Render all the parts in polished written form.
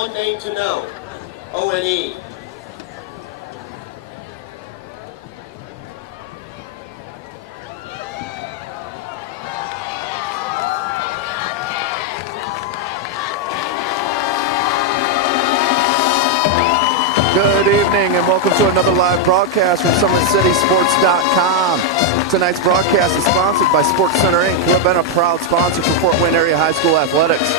one name to know, ONE. Good evening and welcome to another live broadcast from SummitCitySports.com. Tonight's broadcast is sponsored by Sports Center Inc., who have been a proud sponsor for Fort Wayne Area High School athletics.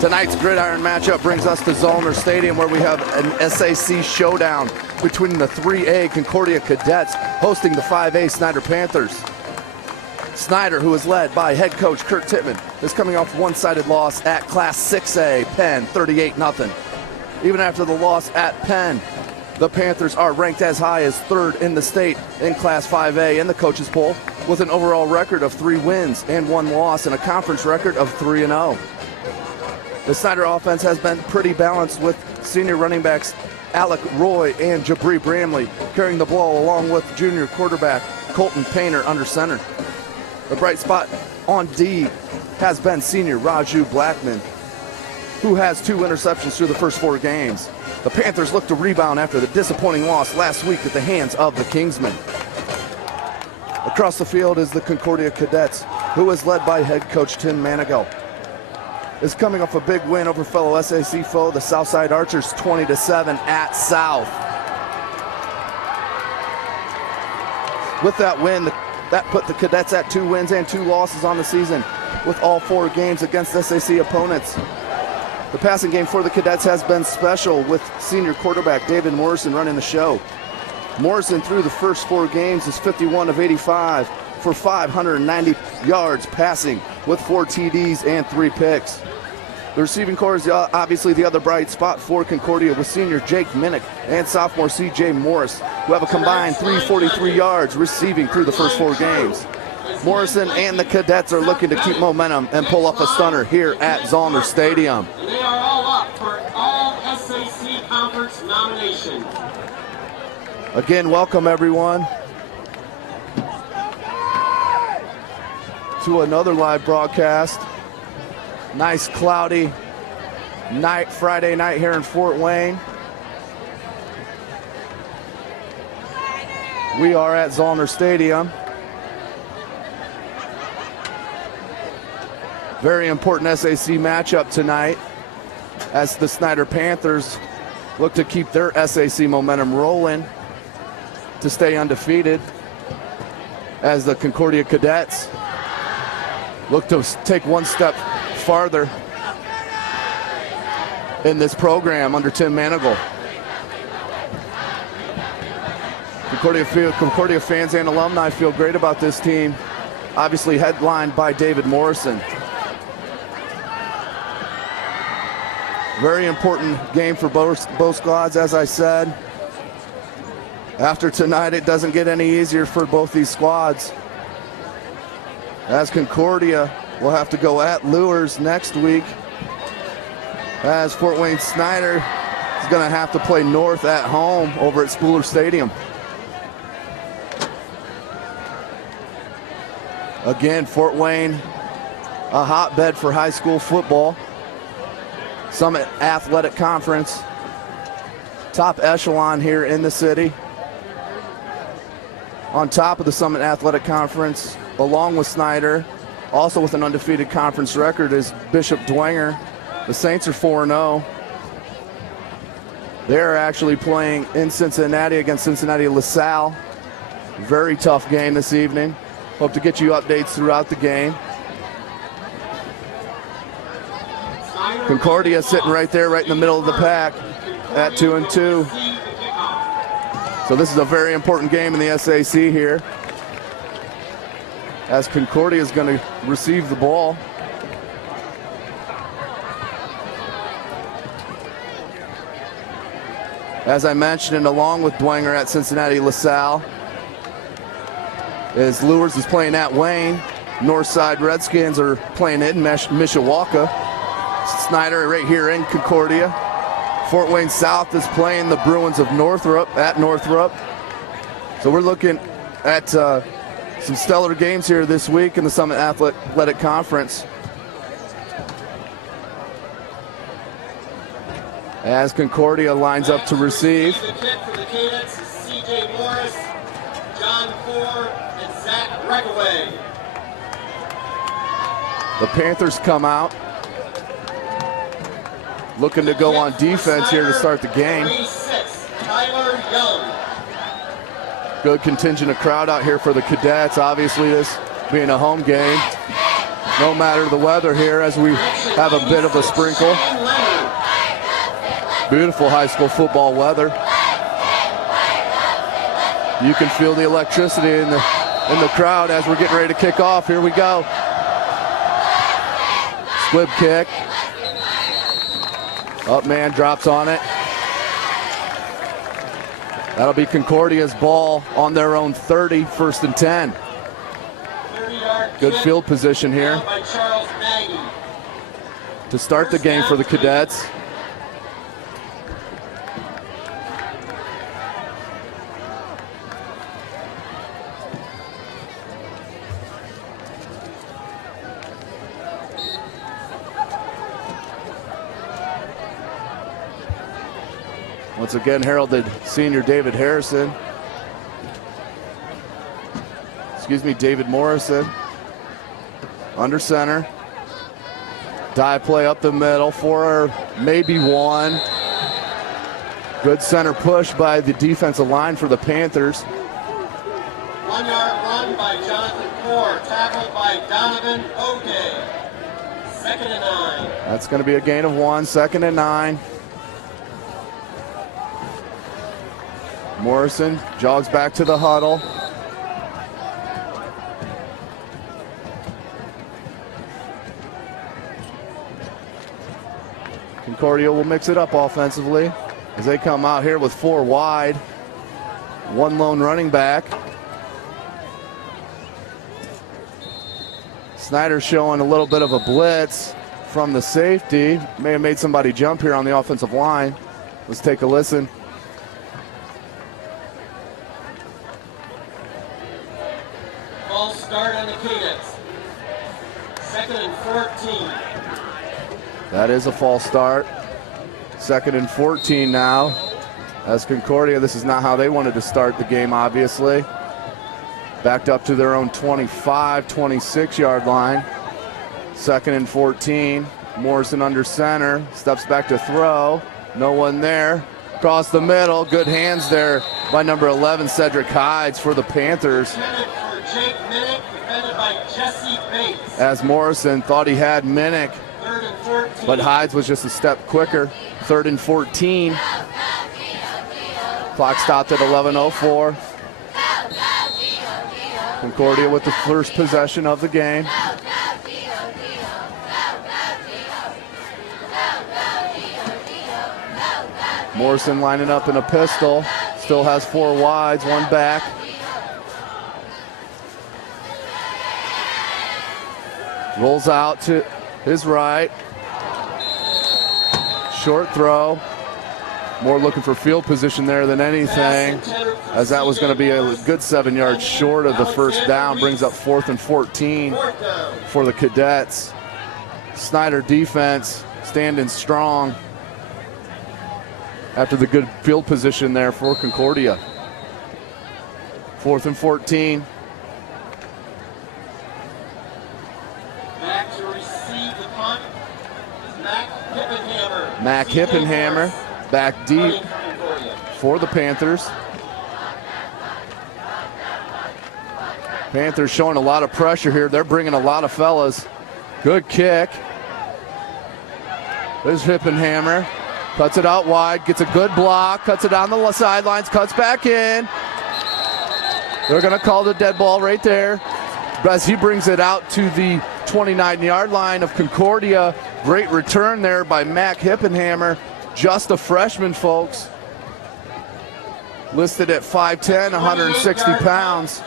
Tonight's gridiron matchup brings us to Zollner Stadium, where we have an SAC showdown between the 3A Concordia Cadets hosting the 5A Snider Panthers. Snider, who is led by head coach Kurt Tittman, is coming off a one-sided loss at Class 6A Penn, 38-0. Even after the loss at Penn, the Panthers are ranked as high as third in the state in Class 5A in the coaches poll, with an overall record of 3 wins and 1 loss and a conference record of 3-0. The Snider offense has been pretty balanced, with senior running backs Alec Roy and Jabri Bramley carrying the ball, along with junior quarterback Colton Painter under center. The bright spot on D has been senior Raju Blackman, who has 2 interceptions through the first 4 games. The Panthers look to rebound after the disappointing loss last week at the hands of the Kingsmen. Across the field is the Concordia Cadets, who is led by head coach Tim Manigault. Is coming off a big win over fellow SAC foe, the Southside Archers, 20-7 at South. With that win, that put the Cadets at 2 wins and 2 losses on the season, with all 4 games against SAC opponents. The passing game for the Cadets has been special, with senior quarterback David Morrison running the show. Morrison, through the first 4 games, is 51 of 85 for 590 yards passing, with 4 TDs and 3 picks. The receiving corps is obviously the other bright spot for Concordia, with senior Jake Minnick and sophomore CJ Morris, who have a combined 343 yards receiving through the first 4 games. Morrison and the Cadets are looking to keep momentum and pull off a stunner here at Zollner Stadium. They are all up for all SAC conference nominations. Again, welcome everyone to another live broadcast. Nice cloudy night, Friday night here in Fort Wayne. We are at Zollner Stadium. Very important SAC matchup tonight, as the Snider Panthers look to keep their SAC momentum rolling to stay undefeated, as the Concordia Cadets look to take one step farther in this program under Tim Manigault. Concordia fans and alumni feel great about this team, obviously headlined by David Morrison. Very important game for both squads, as I said. After tonight, it doesn't get any easier for both these squads, as Concordia will have to go at Lures next week, as Fort Wayne Snider is going to have to play North at home over at Spooler Stadium. Again, Fort Wayne, a hotbed for high school football. Summit Athletic Conference, top echelon here in the city. On top of the Summit Athletic Conference, along with Snider, also with an undefeated conference record, is Bishop Dwenger. The Saints are 4-0. They're actually playing in Cincinnati against Cincinnati LaSalle. Very tough game this evening. Hope to get you updates throughout the game. Concordia sitting right there, right in the middle of the pack at 2-2. So this is a very important game in the SAC here, as Concordia is going to receive the ball. As I mentioned, and along with Dwenger at Cincinnati LaSalle, as Lures is playing at Wayne. Northside Redskins are playing in Mishawaka. Snider right here in Concordia. Fort Wayne South is playing the Bruins of Northrop at Northrop. So we're looking at some stellar games here this week in the Summit Athletic Conference. As Concordia lines up to receive. The kick for the Cadets is C.J. Morris, John Ford, and Zach Breakaway. The Panthers come out, looking to go on defense here to start the game. 36, Tyler Young. Good contingent of crowd out here for the Cadets. Obviously, this being a home game, no matter the weather here, as we have a bit of a sprinkle. Beautiful high school football weather. You can feel the electricity in the crowd as we're getting ready to kick off. Here we go. Squib kick. Up man drops on it. That'll be Concordia's ball on their own 30, 1st and 10. Good field position here to start the game for the Cadets. Once again, heralded senior David Harrison. David Morrison. Under center. Dive play up the middle for maybe one. Good center push by the defensive line for the Panthers. 1 yard run by Jonathan Ford, tackled by Donovan O'Day. 2nd and 9. That's going to be a gain of 1, 2nd and 9. Morrison jogs back to the huddle. Concordia will mix it up offensively as they come out here with 4 wide. 1 lone running back. Snider showing a little bit of a blitz from the safety. May have made somebody jump here on the offensive line. Let's take a listen. False start on the Cadets. 2nd and 14. That is a false start. 2nd and 14 now. As Concordia, this is not how they wanted to start the game, obviously. Backed up to their own 25, 26-yard line. 2nd and 14. Morrison under center. Steps back to throw. No one there. Across the middle. Good hands there by number 11, Cedric Hides for the Panthers. Jake Minnick, defended by Jesse Bates. As Morrison thought he had Minnick, 3rd and 14. but Hides was just a step quicker. 3rd and 14. Clock stopped at 11:04. Concordia with the first possession of the game. Morrison lining up in a pistol. Still has 4 wides, 1 back. Rolls out to his right. Short throw. More looking for field position there than anything, as that was going to be a good 7 yards short of the first down. Brings up 4th and 14 for the Cadets. Snider defense standing strong after the good field position there for Concordia. 4th and 14. Back to receive the punt is Mac Hippenhammer. Mac Hippenhammer back deep for the Panthers. Panthers showing a lot of pressure here. They're bringing a lot of fellas. Good kick. There's Hippenhammer. Cuts it out wide, gets a good block, cuts it down the sidelines, cuts back in. They're going to call the dead ball right there as he brings it out to the 29-yard line of Concordia. Great return there by Mac Hippenhammer. Just a freshman, folks. Listed at 5'10", 160 pounds.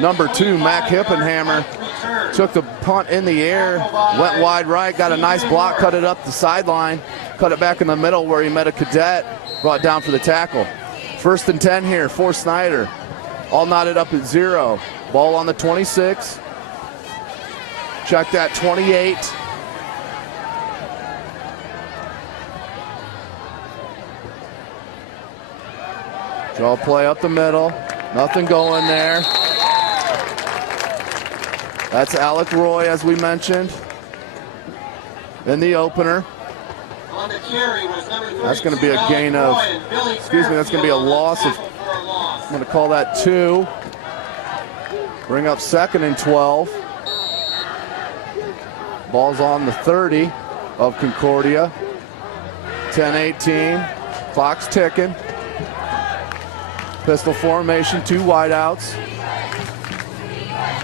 Number 2, Mac Hippenhammer. Took the punt in the air, went wide right, got a nice block, cut it up the sideline, cut it back in the middle where he met a cadet, brought down for the tackle. 1st and 10 here for Snider. All knotted up at 0. Ball on the 26. Check that, 28. Draw play up the middle. Nothing going there. That's Alec Roy, as we mentioned, in the opener. On the carry was number 32, that's going to be a gain of, that's going to be a loss of, I'm going to call that 2. Bring up 2nd and 12. Ball's on the 30 of Concordia. 10-18, clock's ticking. Pistol formation, 2 wideouts.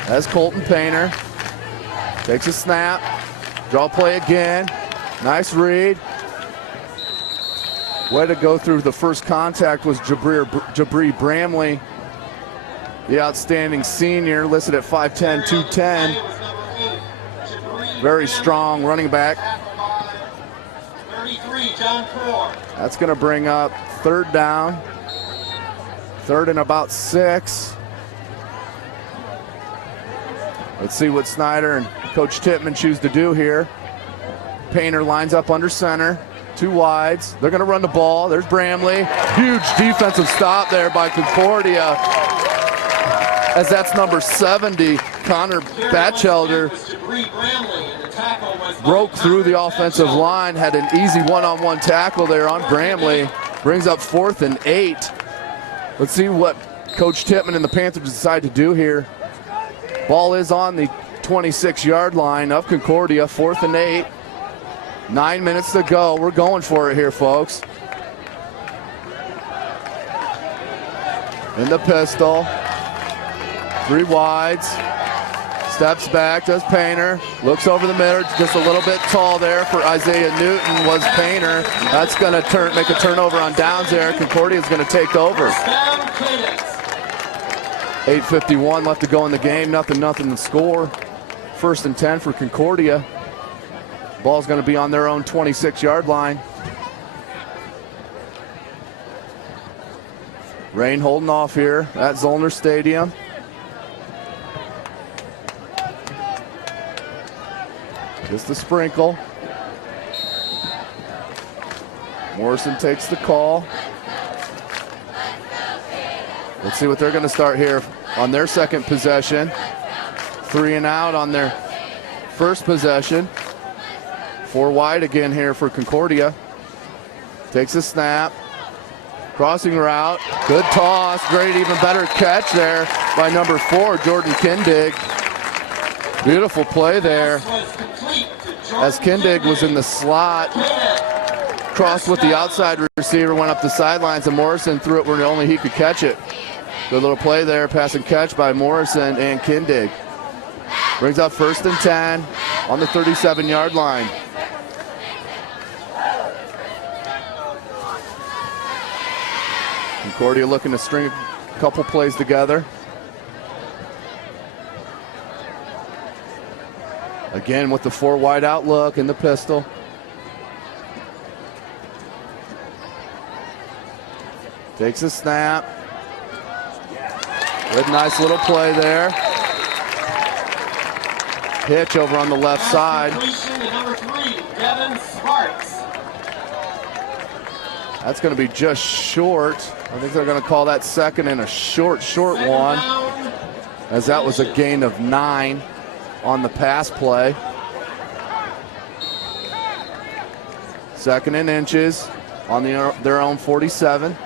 As Colton Painter takes a snap. Draw play again. Nice read. Way to go through the first contact was Jabri Bramley, the outstanding senior, listed at 5'10", 210. Very strong running back. 33, John Poor. That's going to bring up 3rd down. 3rd and about 6. Let's see what Snider and Coach Tippmann choose to do here. Painter lines up under center. 2 wides. They're going to run the ball. There's Bramley. Huge defensive stop there by Concordia. As that's number 70, Connor Batchelder broke through the offensive line, had an easy one-on-one tackle there on Bramley. Brings up 4th and 8. Let's see what Coach Tippmann and the Panthers decide to do here. Ball is on the 26-yard line of Concordia, 4th and 8. 9 minutes to go. We're going for it here, folks. In the pistol. 3 wides. Steps back, does Painter. Looks over the middle, just a little bit tall there for Isaiah Newton was Painter. That's going to make a turnover on downs there. Concordia's going to take over. 8:51 left to go in the game. Nothing to score. 1st and 10 for Concordia. Ball's going to be on their own 26-yard line. Rain holding off here at Zollner Stadium. Just a sprinkle. Morrison takes the call. Let's see what they're going to start here on their 2nd possession. 3 and out on their 1st possession. 4 wide again here for Concordia. Takes a snap. Crossing route. Good toss. Great, even better catch there by number 4, Jordan Kindig. Beautiful play there. As Kindig was in the slot. Crossed with the outside receiver, went up the sidelines, and Morrison threw it where only he could catch it. Good little play there, pass and catch by Morrison and Kindig. Brings up 1st and 10 on the 37-yard line. Concordia looking to string a couple plays together. Again with the 4 wide out look in the pistol. Takes a snap. Good, nice little play there. Hitch over on the left side. Number 3, Devin Sparks. That's going to be just short. I think they're going to call that 2nd and a short one, as that was a gain of 9 on the pass play. 2nd and inches on their own 47.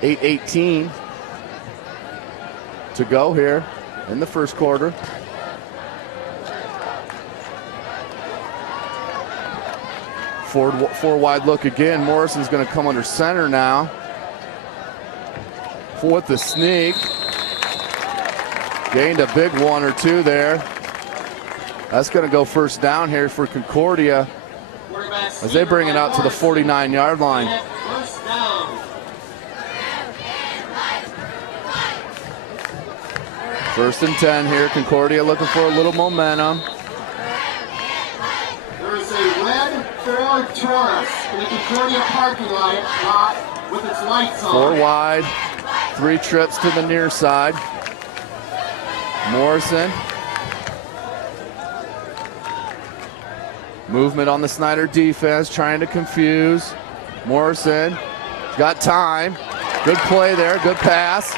8:18 to go here in the 1st quarter. Four wide look again. Morrison's going to come under center now. With the sneak. Gained a big 1 or 2 there. That's going to go 1st down here for Concordia as they bring it out to the 49-yard line. 1st and 10 here. Concordia looking for a little momentum. There is a red Ford Taurus in the Concordia parking lot with its lights on. 4 wide, 3 trips to the near side. Morrison. Movement on the Snider defense, trying to confuse. Morrison Got time. Good play there. Good pass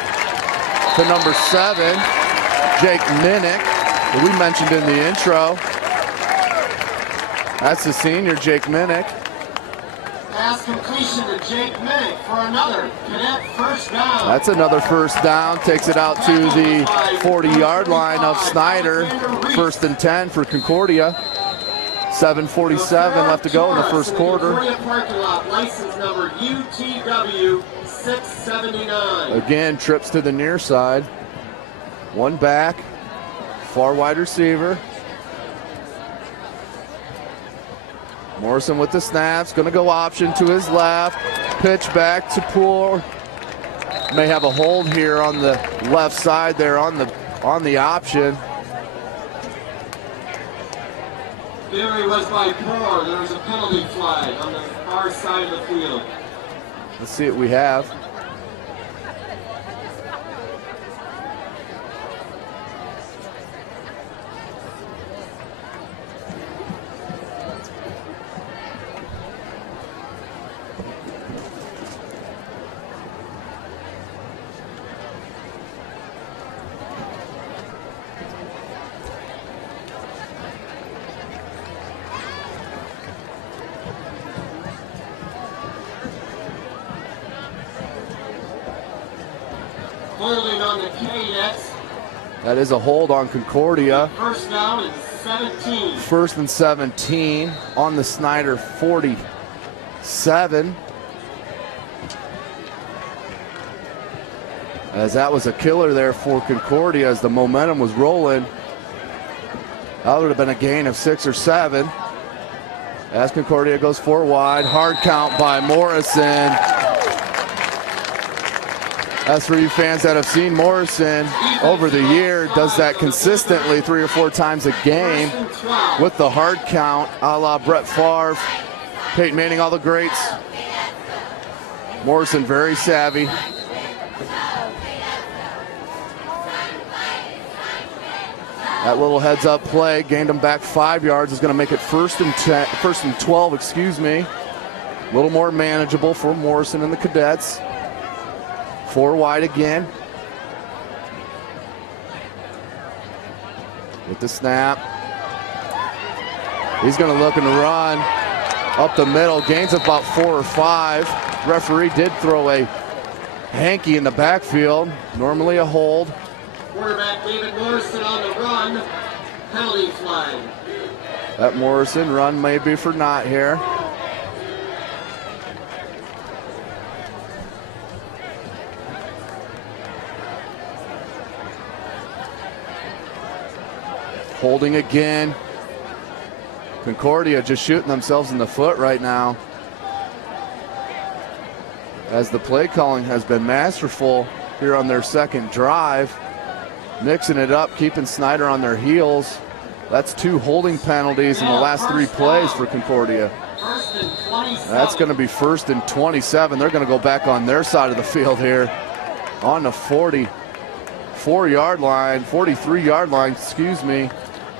to number 7, Jake Minnick, that we mentioned in the intro. That's the senior, Jake Minnick. Pass completion to Jake Minnick for another cadet first down. That's another first down. Takes it out to the 40-yard line of Snider. 1st and 10 for Concordia. 7:47 left to go in the first quarter. Concordia parking lot, license number UTW 679. Again, trips to the near side. One back, far wide receiver. Morrison with the snaps, gonna go option to his left. Pitch back to Poole. May have a hold here on the left side there on the option. Barry was by Poore. There was a penalty flag on the far side of the field. Let's see what we have. Holding on the Cadets. That is a hold on Concordia. First down and 17. 1st and 17 on the Snider 47. As that was a killer there for Concordia as the momentum was rolling. That would have been a gain of 6 or 7. As Concordia goes 4 wide. Hard count by Morrison. As for you fans that have seen Morrison over the year, does that consistently 3 or 4 times a game with the hard count, a la Brett Favre, Peyton Manning, all the greats. Morrison very savvy. That little heads up play gained him back 5 yards. Is going to make it 1st and 12, excuse me. A little more manageable for Morrison and the Cadets. 4 wide again. With the snap. He's going to look and run up the middle. Gains about 4 or 5. Referee did throw a hanky in the backfield. Normally a hold. Quarterback David Morrison on the run. Penalty flag. That Morrison run may be for naught here. Holding again. Concordia just shooting themselves in the foot right now, as the play calling has been masterful here on their second drive. Mixing it up, keeping Snider on their heels. That's 2 holding penalties in the last 3 plays for Concordia. That's going to be 1st and 27. They're going to go back on their side of the field here on the 44-yard line, 43-yard line, excuse me.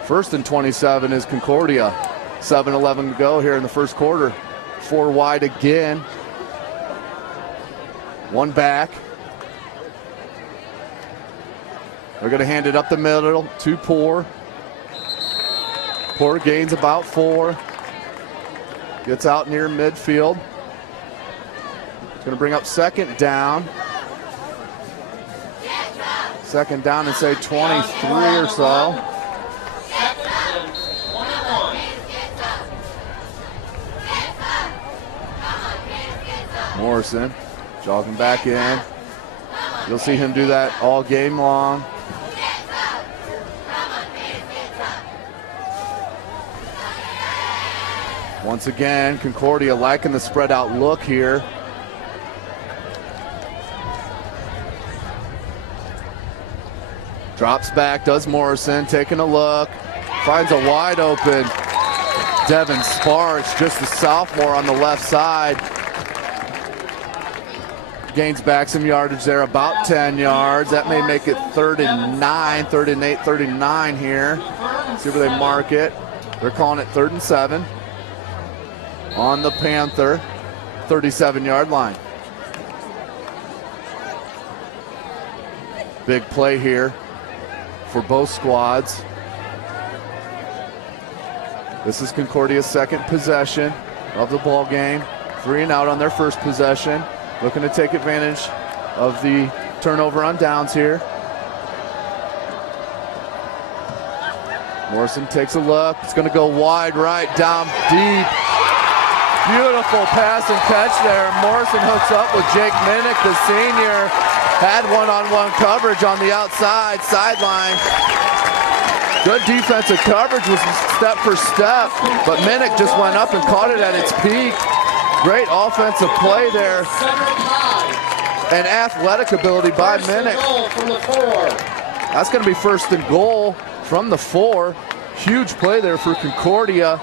1st and 27 is Concordia. 7:11 to go here in the first quarter. 4 wide again. 1 back. They're going to hand it up the middle to Poore. Poore gains about 4. Gets out near midfield. It's going to bring up 2nd down. 2nd down and say 23 or so. Morrison jogging back in. You'll see him do that all game long. Once again, Concordia liking the spread out look here. Drops back, does Morrison, taking a look. Finds a wide open Devin Sparks, just a sophomore on the left side. Gains back some yardage there, about 10 yards. That may make it 3rd and 9, 3rd and 8, 3rd and 9 here. See where they mark it. They're calling it 3rd and 7 on the Panther 37-yard line. Big play here for both squads. This is Concordia's second possession of the ball game. 3 and out on their first possession. Looking to take advantage of the turnover on downs here. Morrison takes a look. It's going to go wide right, down deep. Beautiful pass and catch there. Morrison hooks up with Jake Minnick, the senior. Had one-on-one coverage on the outside sideline. Good defensive coverage was step for step, but Minnick just went up and caught it at its peak. Great offensive play there. And athletic ability by Minnick. That's going to be first and goal from the 4. Huge play there for Concordia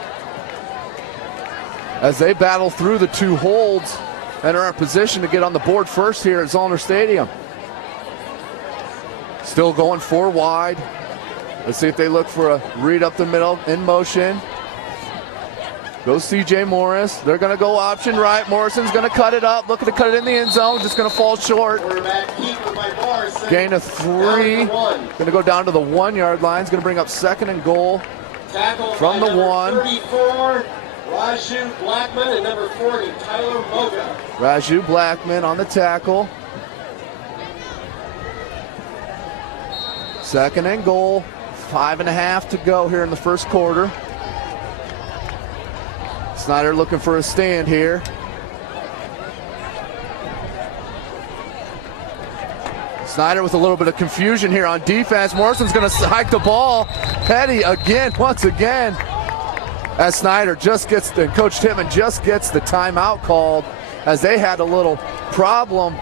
as they battle through the 2 holds and are in position to get on the board first here at Zollner Stadium. Still going 4 wide. Let's see if they look for a read up the middle in motion. Goes CJ Morris. They're going to go option right. Morrison's going to cut it up, looking to cut it in the end zone, just going to fall short. Gain of 3. Going to go down to the 1-yard line. It's going to bring up second and goal from the 1. 34, Raju Blackman, and number 40, Tyler Moga. Raju Blackman on the tackle. Second and goal. 5.5 to go here in the first quarter. Snider looking for a stand here. Snider with a little bit of confusion here on defense. Morrison's going to hike the ball. Petty again, once again. As Snider just gets, and Coach Tittman just gets the timeout called as they had a little problem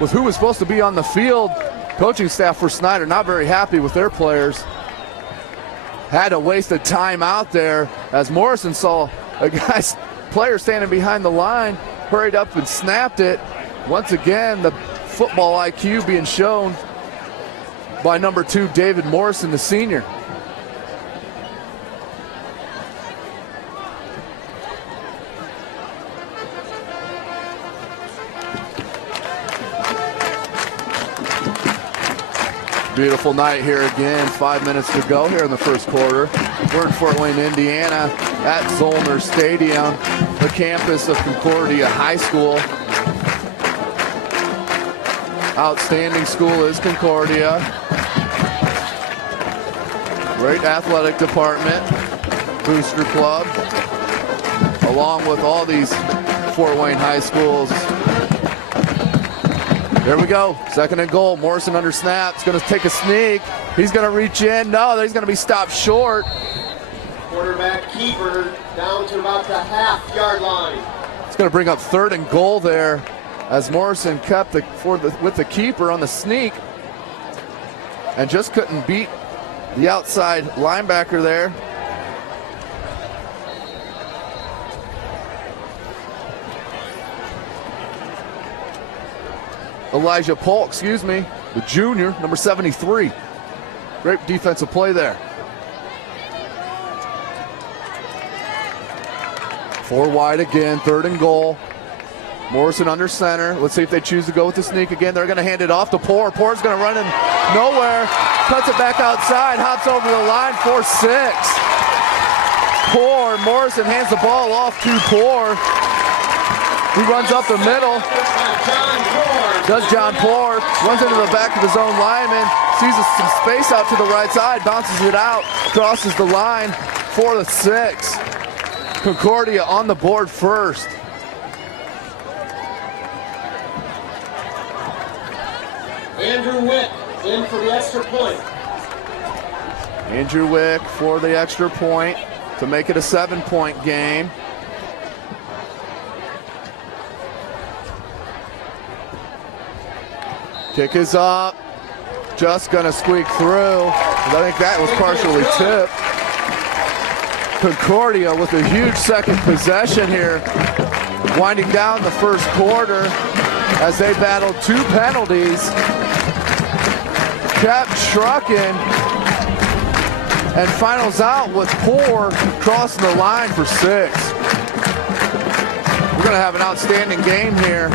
with who was supposed to be on the field. Coaching staff for Snider not very happy with their players. Had to waste a timeout there as Morrison saw a guy's player standing behind the line, hurried up and snapped it. Once again, the football IQ being shown by number 2, David Morrison, the senior. Beautiful night here again. 5 minutes to go here in the first quarter. We're in Fort Wayne, Indiana at Zollner Stadium, the campus of Concordia High School. Outstanding school is Concordia. Great athletic department, booster club, along with all these Fort Wayne high schools. There we go, second and goal. Morrison under snap. He's going to take a sneak. He's going to reach in. No, he's going to be stopped short. Quarterback keeper down to about the half-yard line. It's going to bring up third and goal there as Morrison kept with the keeper on the sneak and just couldn't beat the outside linebacker there. Elijah Polk, the junior, number 73. Great defensive play there. 4 wide again, third and goal. Morrison under center. Let's see if they choose to go with the sneak again. They're going to hand it off to Poor. Poor's going to run in nowhere. Cuts it back outside, hops over the line for 6. Poor, Morrison hands the ball off to Poor. He runs up the middle. Does John Poor, runs into the back of his own lineman, sees some space out to the right side, bounces it out, crosses the line for the 6. Concordia on the board first. Andrew Wick in for the extra point. Andrew Wick for the extra point to make it a 7-point game. Kick is up, just gonna squeak through. I think that was partially tipped. Concordia with a huge second possession here, winding down the first quarter as they battled 2 penalties. Kept trucking and finals out with Poor crossing the line for 6. We're gonna have an outstanding game here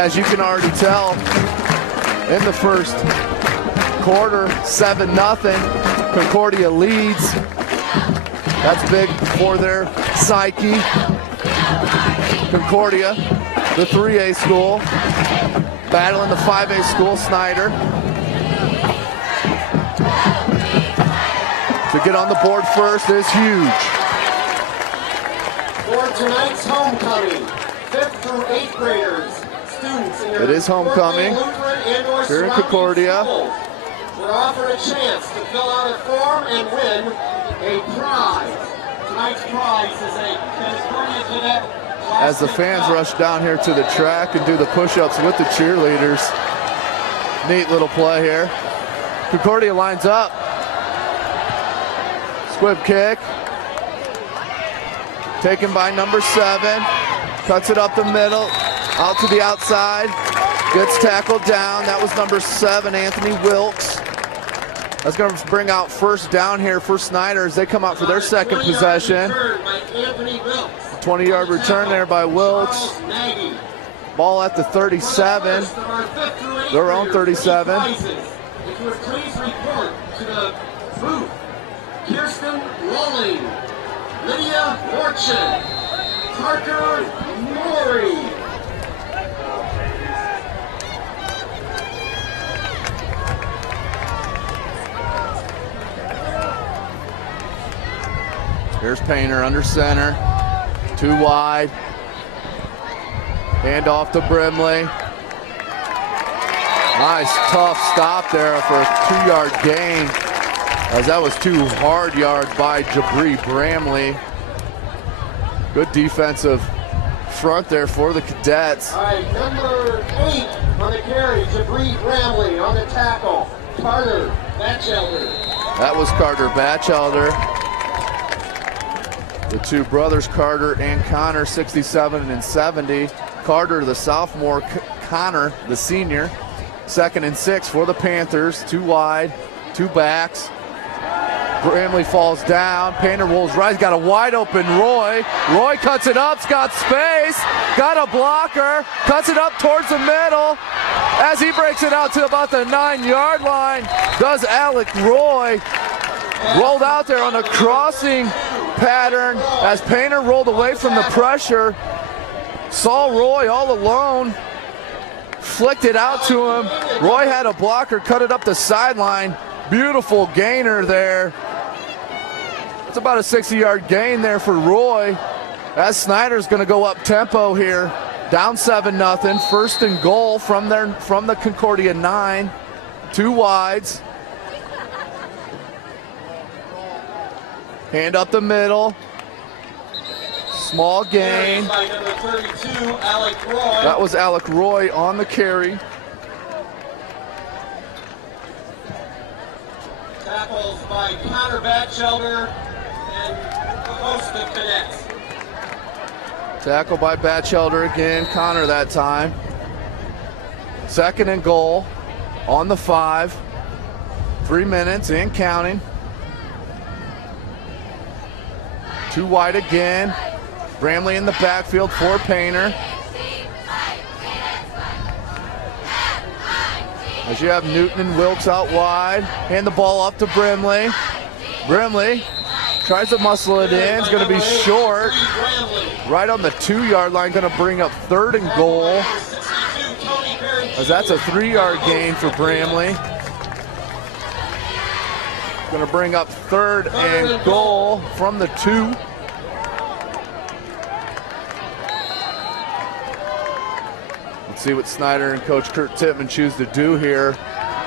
as you can already tell, in the first quarter, 7-0. Concordia leads. That's big for their psyche. Concordia, the 3A school, battling the 5A school, Snider. To get on the board first is huge. For tonight's homecoming, 5th through 8th graders, students in your It is homecoming here in Concordia. We're offered a chance to fill out a form and win a prize. Tonight's prize is a Concordia Cadet. As the fans rush down here to the track and do the push-ups with the cheerleaders. Neat little play here. Concordia lines up. Squib kick. Taken by number 7. Cuts it up the middle. Out to the outside. Gets tackled down. That was number 7, Anthony Wilkes. That's going to bring out first down here for Snider as they come out for their second possession. 20-yard return there by Wilkes. Ball at the 37. Their own 37. If you would please report to the booth. Kirsten Lulling, Lydia Fortune, Parker Maury. Here's Painter under center. 2 wide. Hand off to Brimley. Nice tough stop there for a 2-yard gain, as that was 2 hard yards by Jabri Bramley. Good defensive front there for the Cadets. All right, number 8 on the carry, Jabri Bramley. On the tackle, Carter Batchelder. That was Carter Batchelder. The 2 brothers, Carter and Connor, 67 and 70. Carter, the sophomore, Connor, the senior. 2nd and 6 for the Panthers. 2 wide, 2 backs. Bramley falls down. Painter rolls right. He's got a wide open Roy. Roy cuts it up. He's got space. Got a blocker. Cuts it up towards the middle. As he breaks it out to about the 9-yard line, does Alec Roy. Rolled out there on a crossing pattern as Painter rolled away from the pressure. Saw Roy all alone. Flicked it out to him. Roy had a blocker, cut it up the sideline. Beautiful gainer there. It's about a 60-yard gain there for Roy. As Snider's going to go up tempo here. Down 7-0. 1st and goal from the Concordia 9. 2 wides. Hand up the middle. Small gain. By number 32, Alec Roy. That was Alec Roy on the carry. Tackles by Connor Batchelder and a host of cadets. Tackle by Batchelder again. Connor that time. 2nd and goal on the 5. 3 minutes and counting. 2 wide again. Bramley in the backfield for Painter. As you have Newton and Wilkes out wide. Hand the ball up to Brimley. Brimley tries to muscle it in. It's going to be short. Right on the 2-yard line. Going to bring up 3rd and goal. As that's a 3-yard gain for Bramley. Going to bring up 3rd and goal from the 2. Let's see what Snider and Coach Kurt Tittman choose to do here.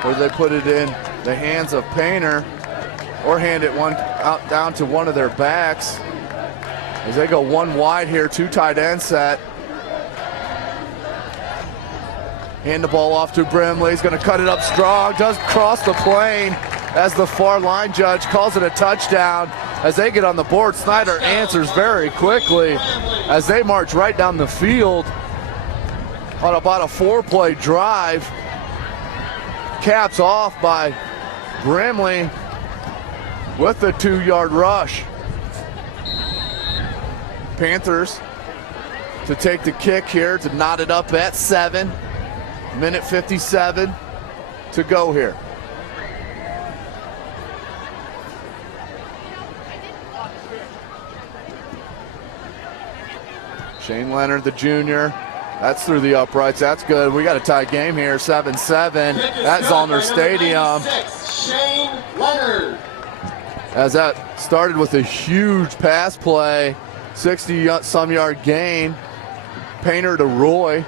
Whether they put it in the hands of Painter or hand it out down to one of their backs. As they go 1 wide here, 2 tight end set. Hand the ball off to Brimley. He's going to cut it up strong. Does cross the plane as the far line judge calls it a touchdown. As they get on the board, Snider answers very quickly as they march right down the field on about a 4-play drive. Caps off by Brimley with the 2-yard rush. Panthers to take the kick here to knot it up at 7. Minute 57 to go here. Shane Leonard, the junior. That's through the uprights. That's good. We got a tie game here, 7-7 at Zollner Stadium. Shane Leonard. As that started with a huge pass play, 60-some yard gain. Painter to Roy.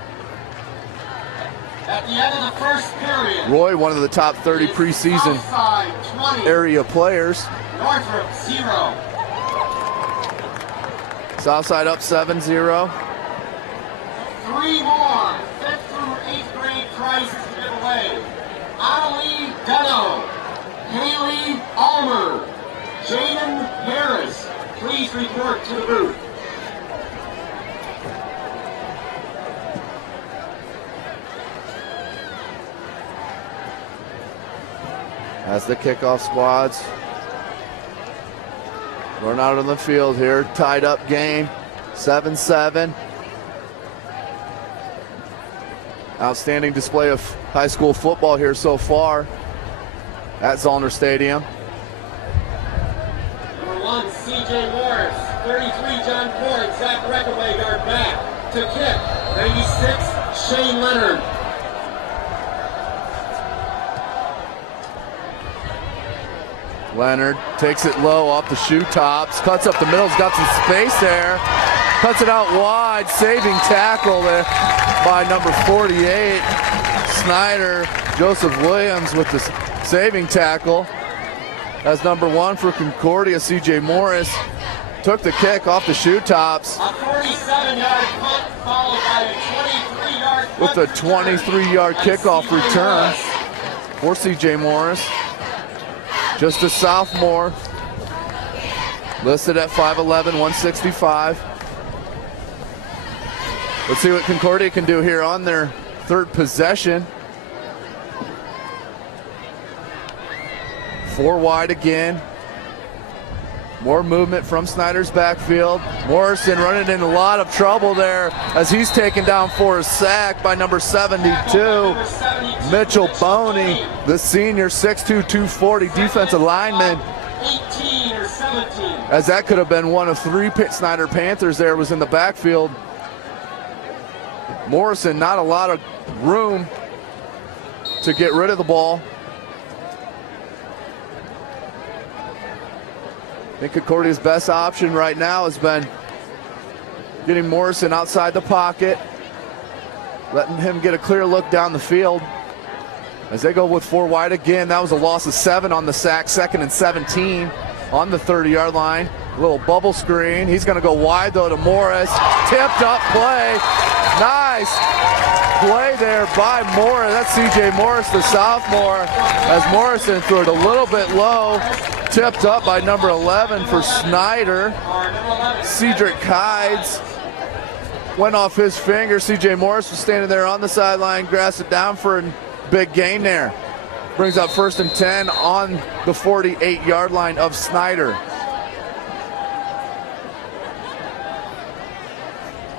At the end of the first period, Roy, one of the top 30 preseason area players. Northrop 0. Southside up 7-0. 3 more 5th through 8th grade prizes to give away. Adelie Dunno, Haley Almer, Jaden Harris. Please report to the booth. As the kickoff squads run out on the field here, tied up game, 7-7. Outstanding display of high school football here so far at Zollner Stadium. Number 1, C.J. Morris. 33, John Ford. Zach Reckaway, guard back. To kick, 96, Shane Leonard. Leonard takes it low off the shoe tops, cuts up the middle, got some space there, cuts it out wide, saving tackle there by number 48, Snider. Joseph Williams with the saving tackle. As number 1 for Concordia, C.J. Morris took the kick off the shoe tops. A 47-yard punt followed by a 23-yard punt with a 23-yard kickoff return for C.J. Morris. Just a sophomore, listed at 5'11", 165. Let's see what Concordia can do here on their third possession. 4 wide again. More movement from Snider's backfield. Morrison running in a lot of trouble there as he's taken down for a sack by number 72, Mitchell Mahoney, the senior, 6'2", 240 defensive lineman. 18 or 17. As that could have been one of 3 Snider Panthers there, was in the backfield. Morrison, not a lot of room to get rid of the ball. I think Concordia's best option right now has been getting Morrison outside the pocket, letting him get a clear look down the field. As they go with 4 wide again, that was a loss of 7 on the sack, 2nd and 17 on the 30-yard line. A little bubble screen. He's going to go wide, though, to Morris. Tipped up play. Nice play there by Morris. That's C.J. Morris, the sophomore, as Morrison threw it a little bit low. Tipped up by number 11 for Snider. Cedric Kides went off his finger. C.J. Morris was standing there on the sideline, grassed it down for a big gain there. Brings up 1st and 10 on the 48-yard line of Snider.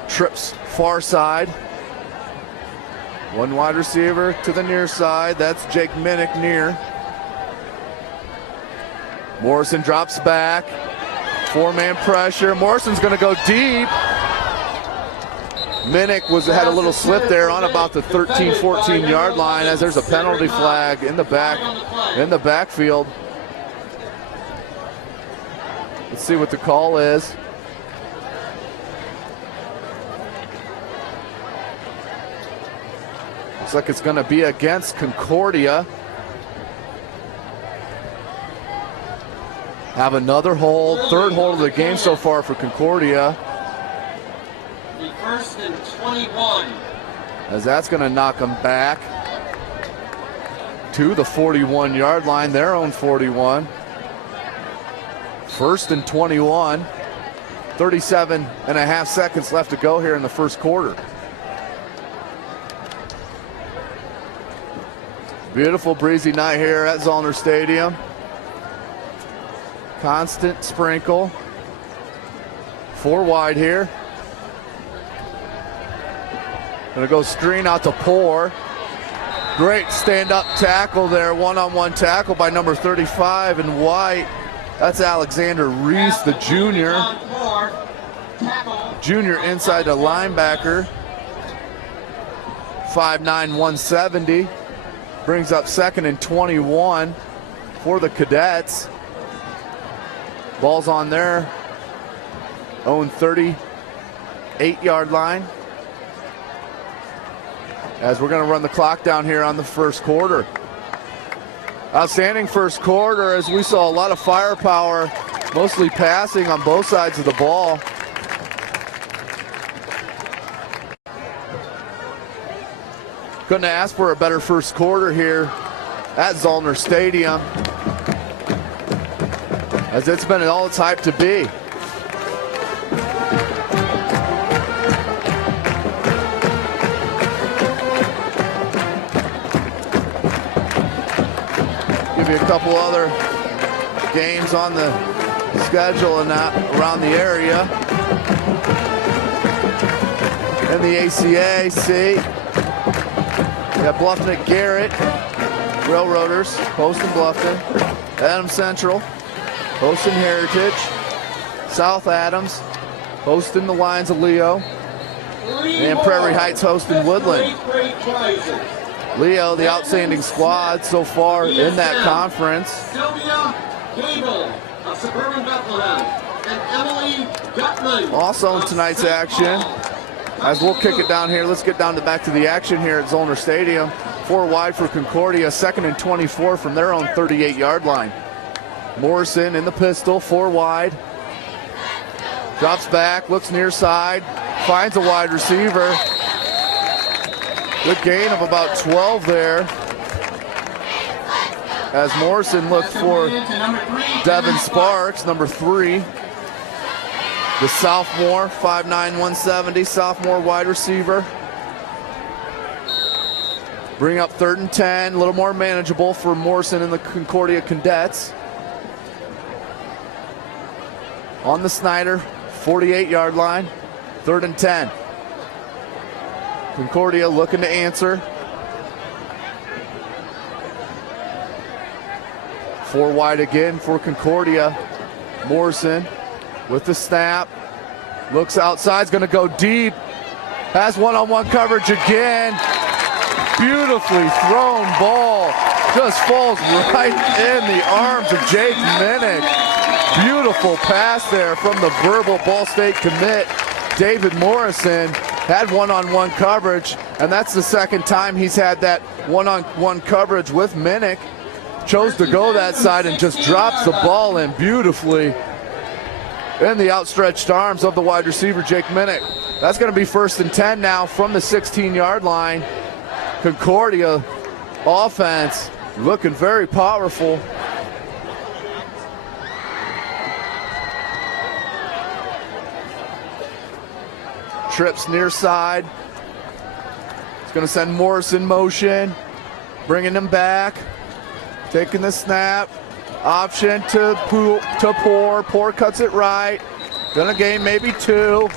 Trips far side. 1 wide receiver to the near side. That's Jake Minnick near. Morrison drops back. 4-man pressure. Morrison's going to go deep. Minnick had a little slip there on about the 13, 14-yard line, as there's a penalty flag in the backfield. Let's see what the call is. Looks like it's going to be against Concordia. Have another hold, 3rd hold of the game so far for Concordia. The 1st and 21. As that's going to knock them back to the 41-yard line, their own 41. 1st and 21. 37.5 seconds left to go here in the first quarter. Beautiful breezy night here at Zollner Stadium. Constant sprinkle. 4 wide here. Gonna go screen out to Poor. Great stand-up tackle there, one-on-one tackle by number 35 in white. That's Alexander Reese, the junior. Junior inside the linebacker. 5'9", 170. Brings up 2nd and 21 for the Cadets. Ball's on their own 38-yard line. As we're going to run the clock down here on the first quarter. Outstanding first quarter as we saw a lot of firepower, mostly passing on both sides of the ball. Couldn't ask for a better first quarter here at Zollner Stadium, as it's been all it's hyped to be. Give you a couple other games on the schedule and that around the area. In the ACAC, we have Bluffton at Garrett, Railroaders, hosting Bluffton. Adams Central, hosting Heritage. South Adams, hosting the Lions of Leo. And Prairie Heights hosting Woodland. Leo, the outstanding squad so far in that conference. Sylvia Gable of Suburban Bethlehem and Emily Gutman. Also in tonight's action, as we'll kick it down here, let's get down to back to the action here at Zollner Stadium. 4 wide for Concordia, 2nd and 24 from their own 38-yard line. Morrison in the pistol, 4 wide. Drops back, looks near side, finds a wide receiver. Good gain of about 12 there. As Morrison looked for Devin Sparks, number 3. The sophomore, 5'9", 170, sophomore wide receiver. Bring up 3rd and 10, a little more manageable for Morrison and the Concordia Cadets. On the Snider, 48-yard line, 3rd and 10. Concordia looking to answer. 4 wide again for Concordia. Morrison with the snap. Looks outside, is going to go deep. Has one-on-one coverage again. Beautifully thrown ball. Just falls right in the arms of Jake Minnick. Beautiful pass there from the verbal Ball State commit. David Morrison had one-on-one coverage, and that's the second time he's had that one-on-one coverage with Minnick. Chose to go that side and just drops the ball in beautifully in the outstretched arms of the wide receiver, Jake Minnick. That's going to be 1st and 10 now from the 16-yard line. Concordia offense looking very powerful. Trips near side. It's going to send Morris in motion, bringing him back, taking the snap. Option to Poor. Poor cuts it right. Going to gain maybe 2.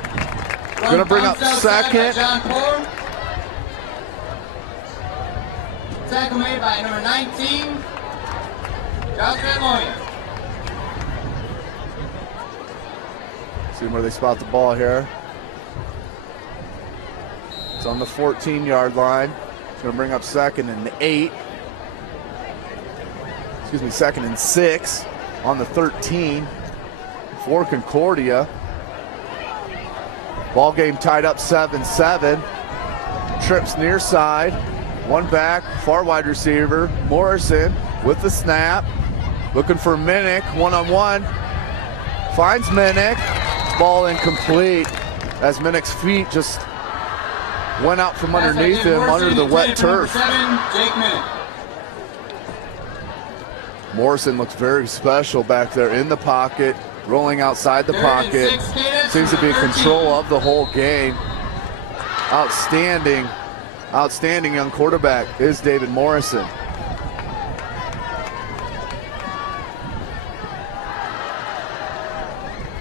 Going to bring up 2nd. Tackle made by number 19, Josh Moyer. See where they spot the ball here. It's on the 14-yard line. It's going to bring up 2nd and 8. Excuse me, 2nd and 6 on the 13 for Concordia. Ball game tied up 7-7. Trips near side. 1 back, far wide receiver. Morrison with the snap. Looking for Minnick, one-on-one. Finds Minnick. Ball incomplete as Minnick's feet just went out from underneath him under the wet turf. Morrison looks very special back there in the pocket, rolling outside the pocket. Seems to be in control of the whole game. Outstanding young quarterback is David Morrison.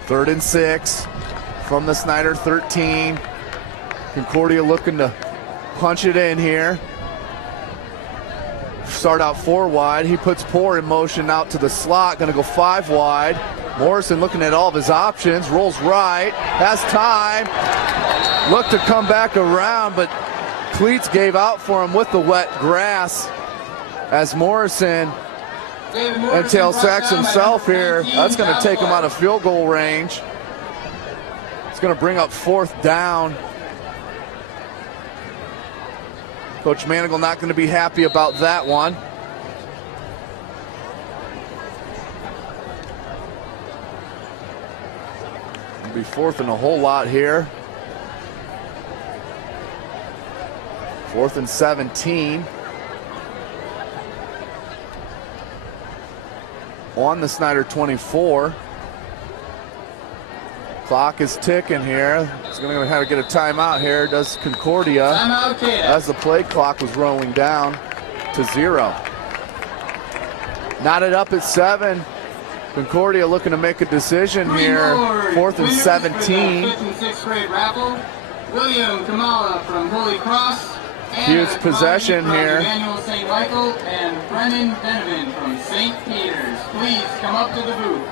Third and 6 from the Snider 13. Concordia looking to punch it in here. Start out 4 wide. He puts Poor in motion out to the slot. Going to go 5 wide. Morrison looking at all of his options. Rolls right. Has time. Looked to come back around, but cleats gave out for him with the wet grass as Morrison and tail sacks himself here. That's going to take him out of field goal range. It's going to bring up 4th down. Coach Manigal not going to be happy about that one. It'll be 4th and a whole lot here. 4th and 17. On the Snider 24. Clock is ticking here. He's going to have to get a timeout here. Does Concordia as the play clock was rolling down to 0. Knotted up at 7. Concordia looking to make a decision here. 4th and 17. 5th and 6th grade raffle. William Kamala from Holy Cross. Huge possession here. Emmanuel St. Michael and Brennan Donovan from St. Peter's. Please come up to the booth.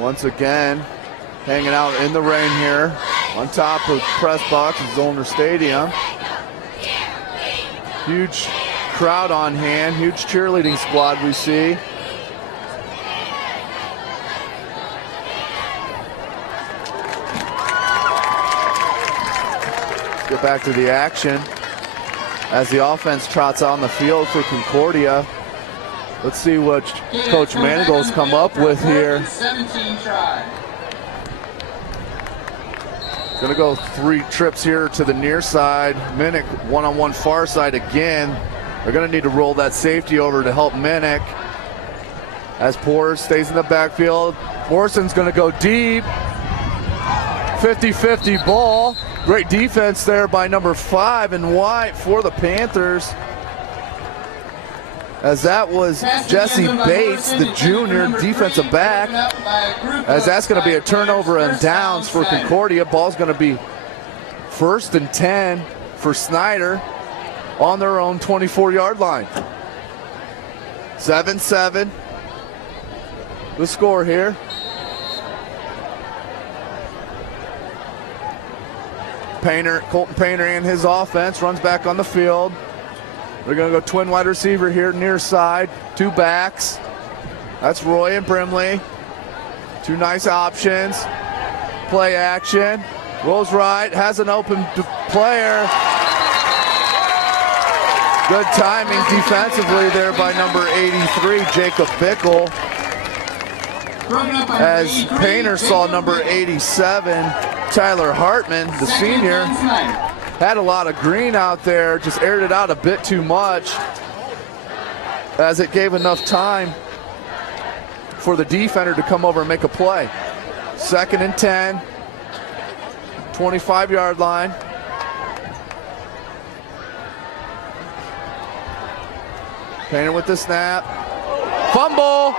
Once again, hanging out in the rain here on top of press box at Zollner Stadium. Huge crowd on hand, huge cheerleading squad we see. Let's get back to the action as the offense trots out on the field for Concordia. Let's see what Coach Manigal's come up with here. 17 try. Gonna go 3 trips here to the near side. Minnick one-on-one far side again. They're gonna need to roll that safety over to help Minnick. As Poor stays in the backfield. Morrison's gonna go deep. 50-50 ball. Great defense there by number 5 and White for the Panthers. As that was Jesse Bates, the junior defensive back. As that's going to be a turnover and downs for Concordia. Ball's going to be 1st and 10 for Snider on their own 24-yard line. 7-7. The score here. Colton Painter and his offense runs back on the field. They're going to go twin wide receiver here near side. 2 backs. That's Roy and Brimley. 2 nice options. Play action. Rolls right. Has an open player. Good timing defensively there by number 83, Jacob Bickle. As Painter saw number 87, Tyler Hartman, the senior. Had a lot of green out there, just aired it out a bit too much as it gave enough time for the defender to come over and make a play. 2nd and 10, 25-yard line. Painter with the snap. Fumble!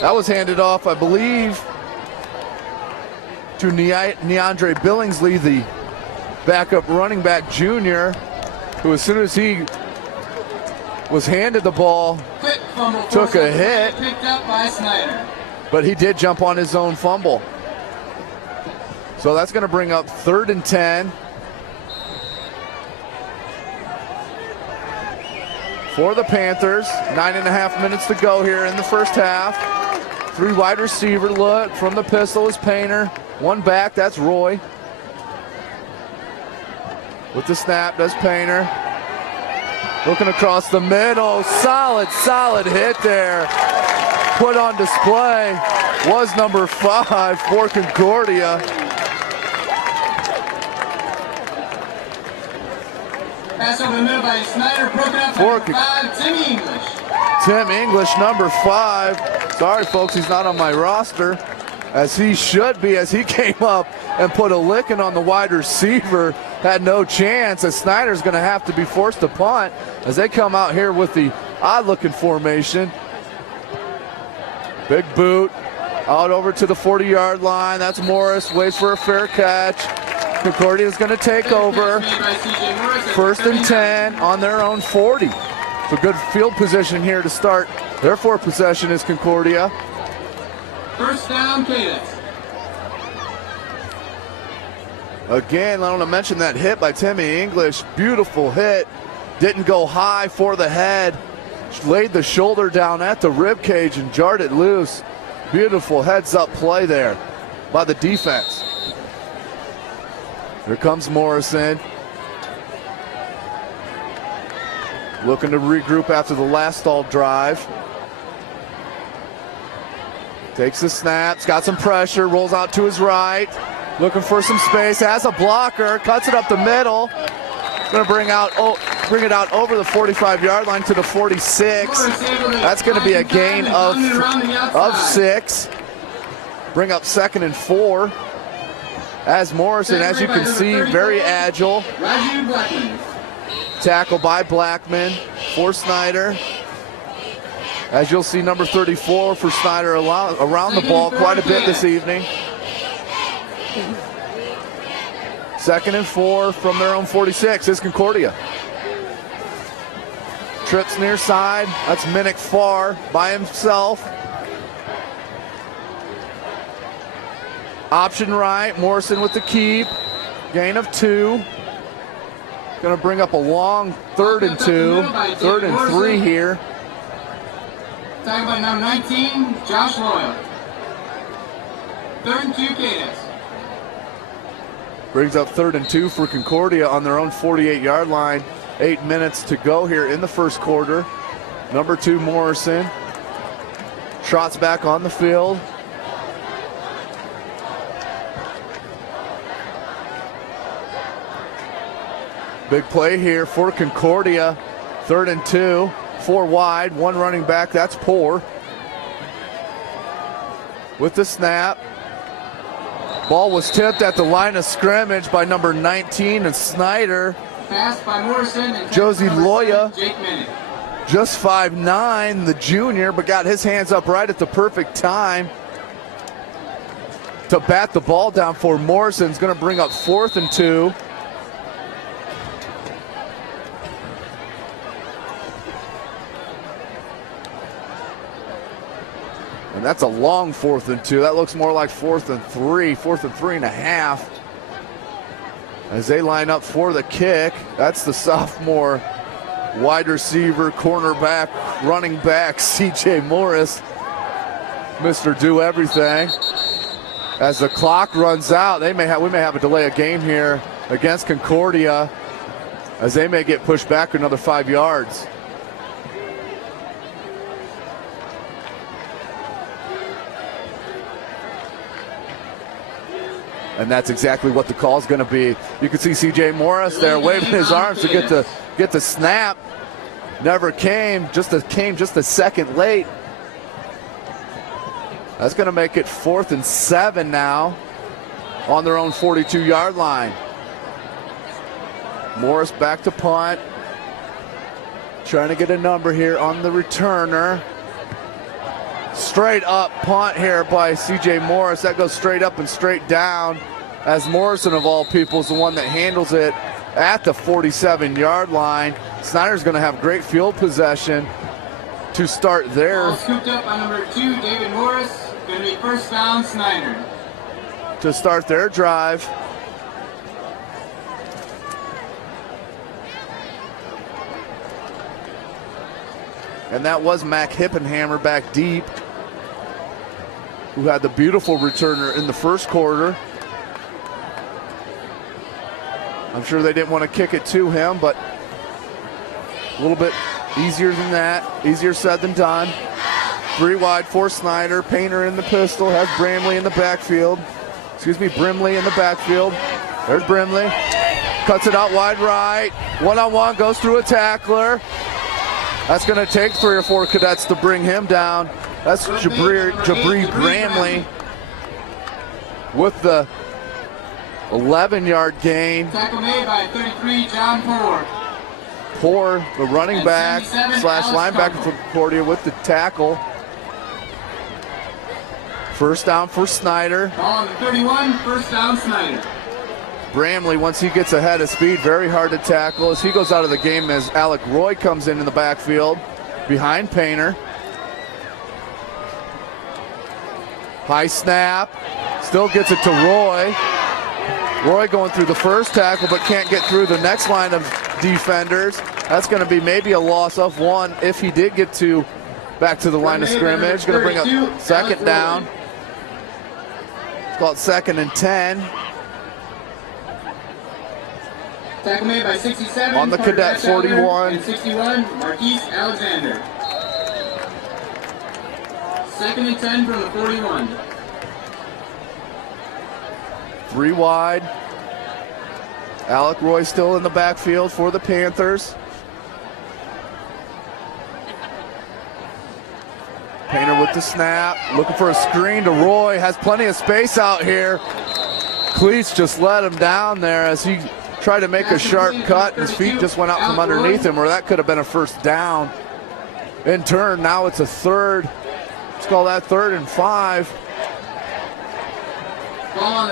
That was handed off, I believe, to Neandre Billingsley, the backup running back junior, who as soon as he was handed the ball, took a hit, Picked up by Snider. but he did jump on his own fumble. So that's going to bring up 3rd and 10 for the Panthers. 9.5 minutes to go here in the first half. 3 wide receiver look from the pistol is Painter. 1 back, that's Roy. With the snap, does Painter. Looking across the middle, solid hit there. Put on display was number 5 for Concordia. Pass over the middle by Snider, broken up by number 5, Tim English. Tim English, number 5. Sorry, folks, he's not on my roster. as he should be, as he came up and put a licking on the wide receiver. Had no chance, as Snider's going to have to be forced to punt as they come out here with the odd-looking formation. Big boot out over to the 40-yard line. That's Morris, waits for a fair catch. Concordia is going to take over. 1st and 10 on their own 40. So good field position here to start. Their fourth possession is Concordia. 1st down, Cadence. Again, I want to mention that hit by Timmy English. Beautiful hit. Didn't go high for the head. Laid the shoulder down at the rib cage and jarred it loose. Beautiful heads-up play there by the defense. Here comes Morrison. Looking to regroup after the last stalled drive. Takes the snaps, got some pressure, rolls out to his right. Looking for some space, has a blocker, cuts it up the middle. Going to bring it out over the 45-yard line to the 46. That's going to be a gain of 6. Bring up 2nd and 4. As Morrison, as you can see, very agile. Tackle by Blackman for Snider. As you'll see, number 34 for Snider around the ball quite a bit this evening. 2nd and 4 from their own 46 is Concordia. Trips near side. That's Minnick far by himself. Option right. Morrison with the keep. Gain of 2. Going to bring up a long 3rd and 2. 3rd and 3 here. Tackled by number 19, Josh Loyal. 3rd and 2, Cadence. Brings up 3rd and 2 for Concordia on their own 48-yard line. 8 minutes to go here in the first quarter. Number 2, Morrison. Trots back on the field. Big play here for Concordia. 3rd and 2. 4 wide, 1 running back, that's Poor. With the snap. Ball was tipped at the line of scrimmage by number 19 and Snider. Pass by Morrison and Josie Loya, Jake Minnick. just 5'9", the junior, but got his hands up right at the perfect time to bat the ball down for Morrison. Is going to bring up 4th and 2. And that's a long 4th and 2. That looks more like 4th and 3, 4th and 3.5. As they line up for the kick, that's the sophomore wide receiver, cornerback, running back, CJ Morris. Mr. Do Everything. As the clock runs out, we may have a delay of game here against Concordia, as they may get pushed back another 5 yards. And that's exactly what the call is going to be. You can see CJ Morris there waving his arms to get the snap. Never came, just a second late. That's going to make it 4th and 7 now on their own 42-yard line. Morris back to punt. Trying to get a number here on the returner. Straight up punt here by CJ Morris. That goes straight up and straight down, as Morrison, of all people, is the one that handles it at the 47-yard line. Snider's going to have great field possession to start there. Ball scooped up by number 2, David Morris. Going to be 1st down, Snider. To start their drive. And that was Mac Hippenhammer back deep, who had the beautiful returner in the first quarter. I'm sure they didn't want to kick it to him, but a little bit easier than that. Easier said than done. 3 wide for Snider. Painter in the pistol. Has Brimley in the backfield. Brimley in the backfield. There's Brimley. Cuts it out wide right. One-on-one, goes through a tackler. That's going to take 3 or 4 cadets to bring him down. That's Jabri Bramley. with the 11-yard gain. Tackle made by 33, John Ford. Poor, the running And back 77, slash Alex linebacker Coble. for Concordia with the tackle. First down for Snider. Ball on the 31, first down Snider. Bramley, once he gets ahead of speed, very hard to tackle as he goes out of the game as Alec Roy comes in the backfield behind Painter. High snap, still gets it to Roy. Roy going through the first tackle but can't get through the next line of defenders. That's going to be maybe a loss of one if he did get back to the line of scrimmage. Going to bring up second down. It's called 2nd and 10. Tackle made by 67. On the cadet 41. And 61, Marquise Alexander. 2nd and 10 from the 41. 3 wide. Alec Roy still in the backfield for the Panthers. Painter with the snap, looking for a screen to Roy, has plenty of space out here. Cleats just let him down there as he tried to make a sharp cut. His feet just went out from underneath him, or that could have been a first down. In turn, now it's a third. Let's call that 3rd and 5.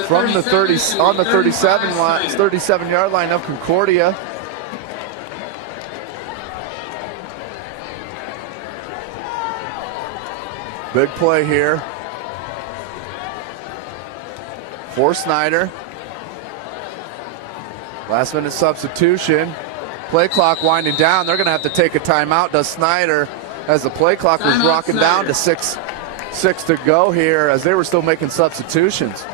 From the 37-yard line of Concordia. Big play here for Snider. Last minute substitution. Play clock winding down. They're going to have to take a timeout, does Snider, as the play clock was rocking down to 6 to go here as they were still making substitutions.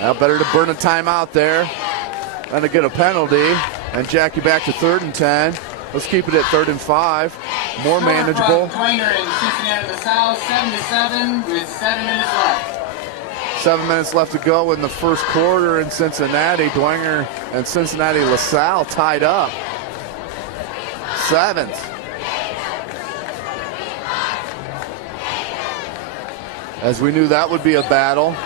Now better to burn a timeout there than to get a penalty and jack you back to 3rd and 10. Let's keep it at 3rd and 5. More manageable. Twainer in Cincinnati to the South, 7-7 with 7 minutes left. 7 minutes left to go in the first quarter in Cincinnati. Dwenger and Cincinnati LaSalle tied up. 7th. As we knew that would be a battle.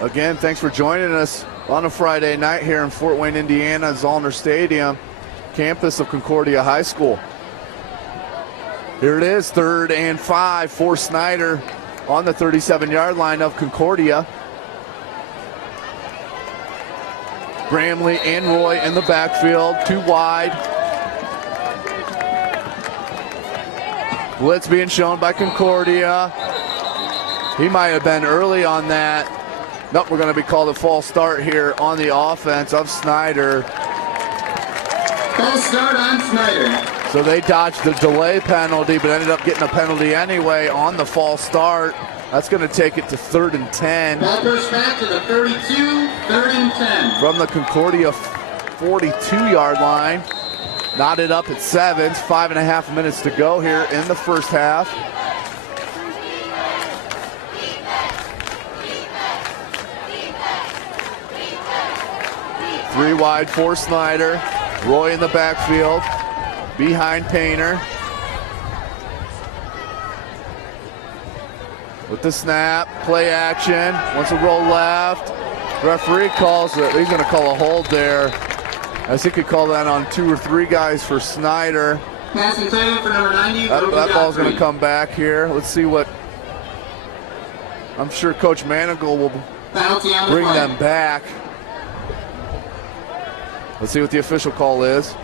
Again, thanks for joining us on a Friday night here in Fort Wayne, Indiana, Zollner Stadium, campus of Concordia High School. Here it is, 3rd and 5 for Snider on the 37-yard line of Concordia. Bramley and Roy in the backfield, 2 wide. Blitz being shown by Concordia. He might have been early on that. Nope, we're going to be called a false start here on the offense of Snider. False start on Snider. So they dodged the delay penalty, but ended up getting a penalty anyway on the false start. That's going to take it to 3rd and 10. Ball pushed back to the 32, 3rd and 10. From the Concordia 42-yard line. Knotted up at 7. 5.5 minutes to go here in the first half. Three wide for Snider. Roy in the backfield, behind Painter. With the snap, play action, wants to roll left. Referee calls it, he's gonna call a hold there. As he could call that on 2 or 3 guys for Snider. Pass intended for number 90. That ball's gonna come back here. Let's see what, I'm sure Coach Manigal will bring them back. Let's see what the official call is.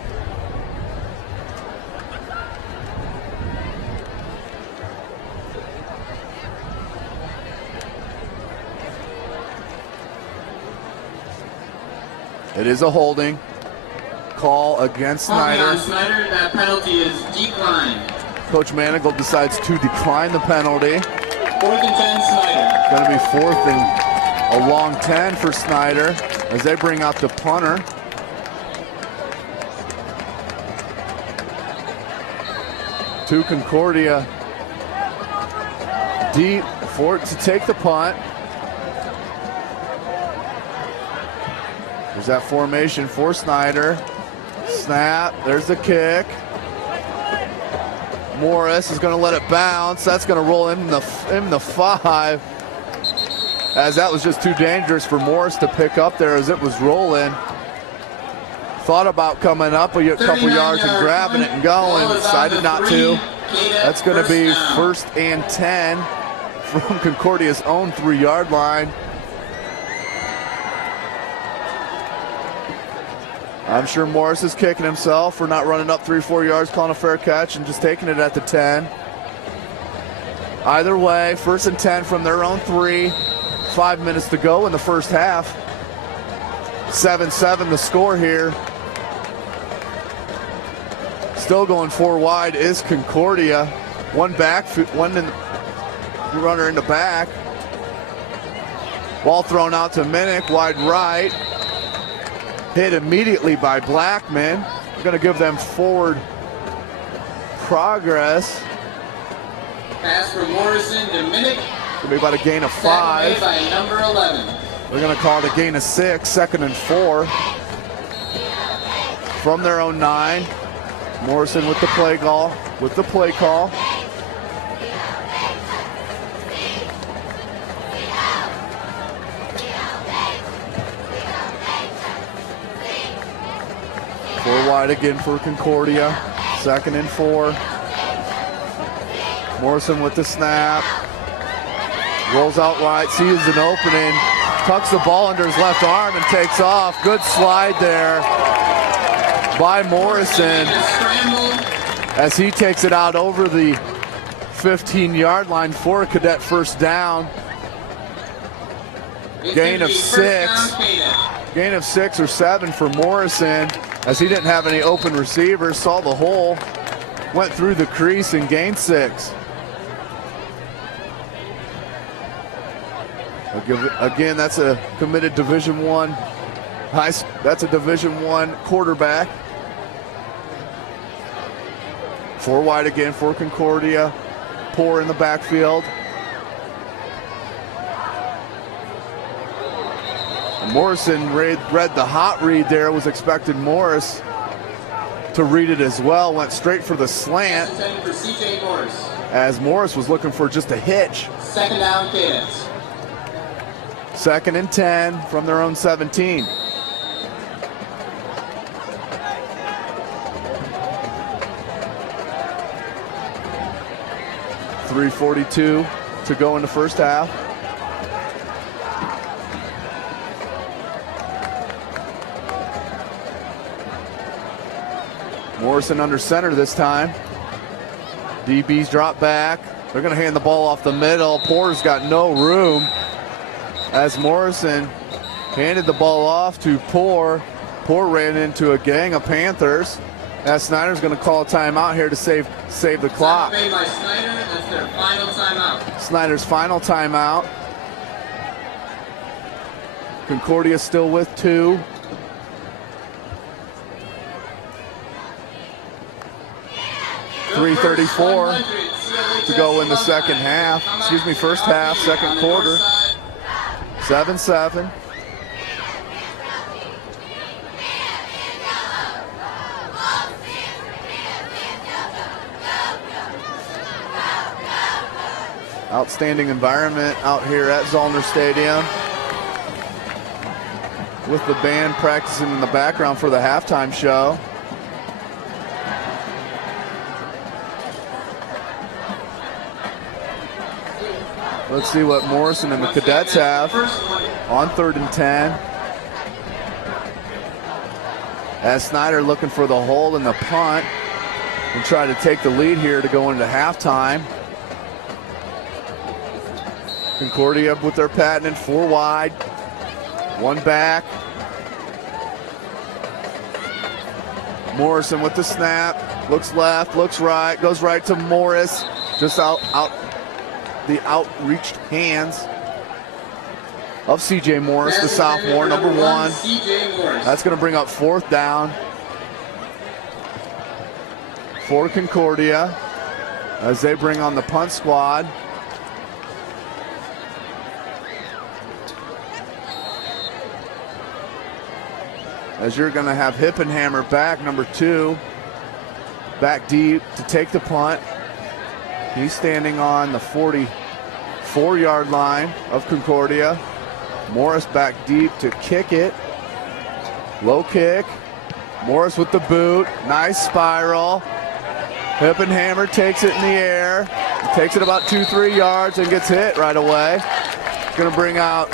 It is a holding call against Snider. Snider, that penalty is declined. Coach Manigal decides to decline the penalty. 4th and 10, Snider. Going to be 4th and a long 10 for Snider as they bring out the punter. To Concordia, deep for it to take the punt. There's that formation for Snider. snap. There's the kick. Morris is going to let it bounce. That's going to roll in the 5. As that was just too dangerous for Morris to pick up there as it was rolling. Thought about coming up a couple yards and grabbing it and going. Decided not to. That's going to be 1st and 10 from Concordia's own 3-yard line. I'm sure Morris is kicking himself for not running up 3-4 yards, calling a fair catch, and just taking it at the 10. Either way, 1st and 10 from their own 3. 5 minutes to go in the first half. 7-7 the score here. Still going 4 wide is Concordia. One runner in the back. Ball thrown out to Minnick, wide right. Hit immediately by Blackman. We're going to give them forward progress. Pass from Morrison to Minnick. Going to be about a gain of 5. By number 11. We're going to call it a gain of 6, 2nd and 4. From their own 9. Morrison with the play call. Four wide again for Concordia. 2nd and 4. Morrison with the snap. Rolls out right, sees an opening. Tucks the ball under his left arm and takes off. Good slide there by Morrison as he takes it out over the 15-yard line for a Cadet 1st down. Gain of 6. Gain of 6 or 7 for Morrison as he didn't have any open receivers. Saw the hole, went through the crease and gained 6. Again, that's a committed Division I. That's a Division I quarterback. 4 wide again for Concordia. Poor in the backfield. Morrison read the hot read there. Was expecting Morris to read it as well. Went straight for the slant. As Morris was looking for just a hitch. 2nd down, Cadets. 2nd and 10 from their own 17. .342 to go in the first half. Morrison under center this time. DBs drop back. They're going to hand the ball off the middle. Porter's got no room. As Morrison handed the ball off to Poor. Poor ran into a gang of Panthers. As Snider's going to call a timeout here to save the clock. Made by Snider. That's their final timeout. Snider's final timeout. Concordia still with 2. .334 to go in the second half. Excuse me, first half, second quarter. 7-7. Outstanding environment out here at Zollner Stadium, with the band practicing in the background for the halftime show. Let's see what Morrison and the Cadets have on 3rd and 10. As Snider looking for the hole in the punt and try to take the lead here to go into halftime. Concordia with their patent, 4 wide, 1 back. Morrison with the snap, looks left, looks right, goes right to Morris, just out the outreached hands of CJ Morris, the sophomore, number 1. That's going to bring up 4th down for Concordia as they bring on the punt squad. as you're going to have Hippenhammer back, number 2, back deep to take the punt. He's standing on the 44-yard line of Concordia. Morris back deep to kick it. Low kick. Morris with the boot. Nice spiral. Hippenhammer takes it in the air. He takes it about 2-3 yards and gets hit right away. He's going to bring it out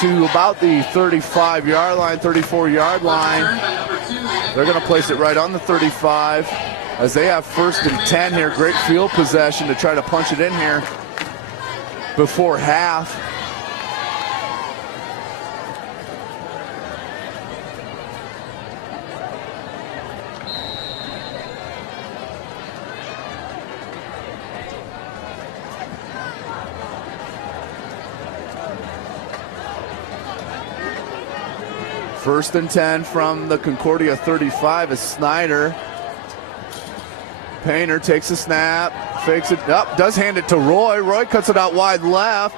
to about the 35-yard line, 34-yard line. They're going to place it right on the 35 as they have 1st and 10 here. Great field possession to try to punch it in here before half. First and 10 from the Concordia 35 is Snider. Painter takes a snap, fakes it up, does hand it to Roy. Roy cuts it out wide left,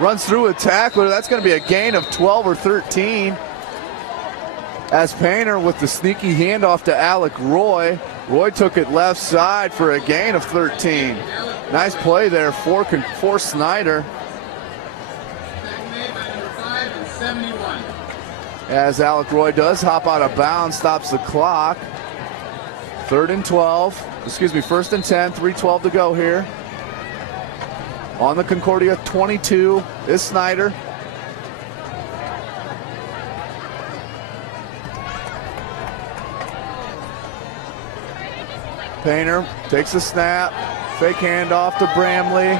runs through a tackler. That's going to be a gain of 12 or 13. As Painter with the sneaky handoff to Alec Roy. Roy took it left side for a gain of 13. Nice play there for Snider. As Alec Roy does hop out of bounds, stops the clock. 1st and 10, 3:12 to go here. On the Concordia 22 is Snider. Painter takes a snap, fake handoff to Bramley.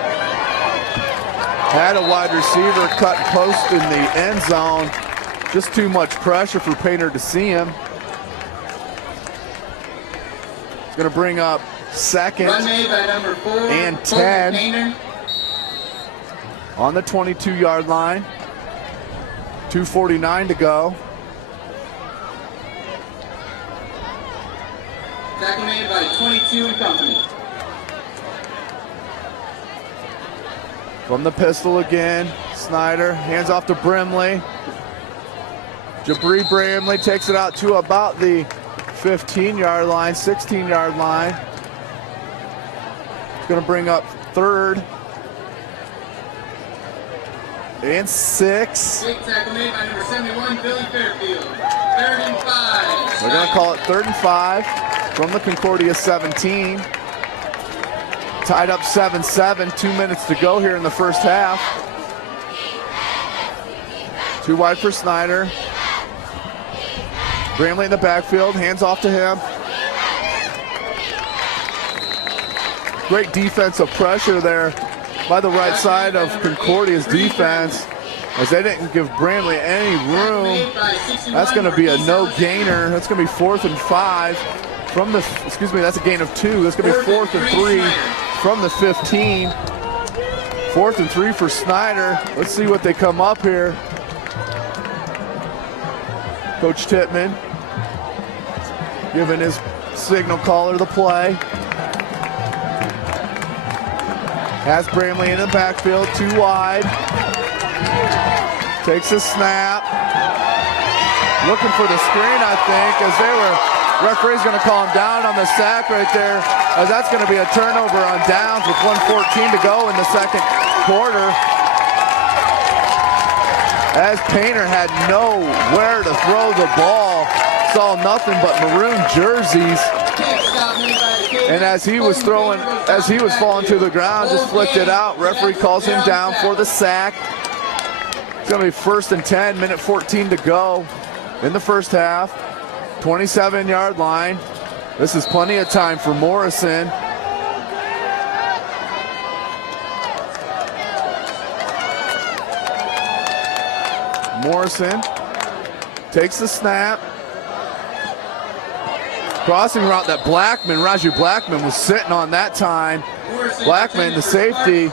Had a wide receiver cut post in the end zone. Just too much pressure for Painter to see him. He's going to bring up 2nd and 10 on the 22-yard line. 2:49 to go. Tackle made by 22 and company. From the pistol again, Snider hands off to Brimley. Jabri Bramley takes it out to about the 15-yard line, 16-yard line. It's going to bring up 3rd and 6. Big tackle made by number 71, Billy Fairfield. 3rd and 5. They're going to call it 3rd and 5 from the Concordia 17. Tied up 7-7, 2 minutes to go here in the first half. 2 wide for Snider. Bramley in the backfield, hands off to him. Great defensive pressure there by the right side of Concordia's defense, as they didn't give Bramley any room. That's going to be a no gainer. That's going to be 4th and 5 from the, that's a gain of 2. That's going to be 4th and 3 from the 15. 4th and 3 for Snider. Let's see what they come up here. Coach Tittman giving his signal caller the play. Has Bramley in the backfield, 2 wide. Takes a snap. Looking for the screen, I think, as referee's going to call him down on the sack right there, as that's going to be a turnover on downs with 1:14 to go in the second quarter. As Painter had nowhere to throw the ball, saw nothing but maroon jerseys. And as he was falling to the ground, just flicked it out. Referee calls him down for the sack. It's going to be 1st and 10, minute 14 to go in the first half. 27-yard line. This is plenty of time for Morrison. Morrison takes the snap. Crossing route that Raju Blackman was sitting on that time. Blackman, the safety,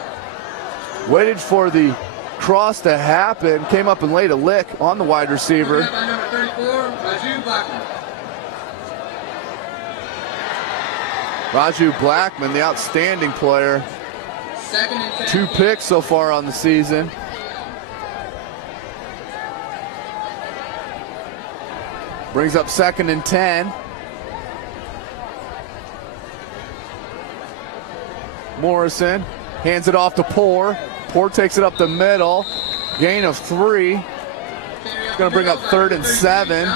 waited for the cross to happen, came up and laid a lick on the wide receiver. Raju Blackman, the outstanding player. 2 picks so far on the season. Brings up 2nd and 10. Morrison hands it off to Poor. Poor takes it up the middle. Gain of 3. It's going to bring up 3rd and 7.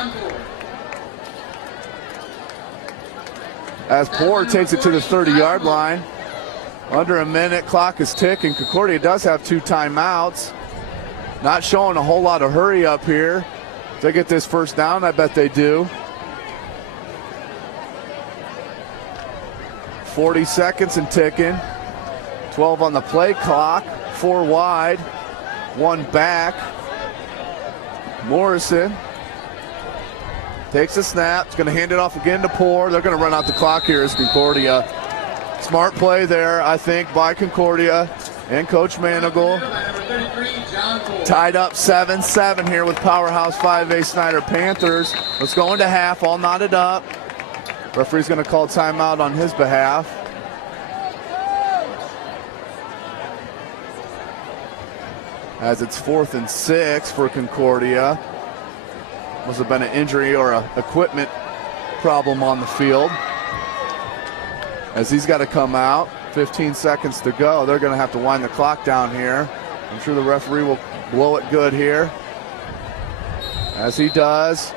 As Poor takes it to the 30-yard line. Under a minute, clock is ticking. Concordia does have 2 timeouts. Not showing a whole lot of hurry up here. If they get this first down, I bet they do. 40 seconds and ticking. 12 on the play clock. 4 wide. 1 back. Morrison takes a snap. It's going to hand it off again to Poor. They're going to run out the clock here as Concordia. Smart play there, I think, by Concordia and Coach Manigal. Tied up 7-7 here with Powerhouse 5A Snider Panthers. Let's go into half, all knotted up. Referee's going to call timeout on his behalf. As it's 4th and 6 for Concordia. Must have been an injury or an equipment problem on the field. As he's got to come out, 15 seconds to go. They're going to have to wind the clock down here. I'm sure the referee will blow it good here. As he does.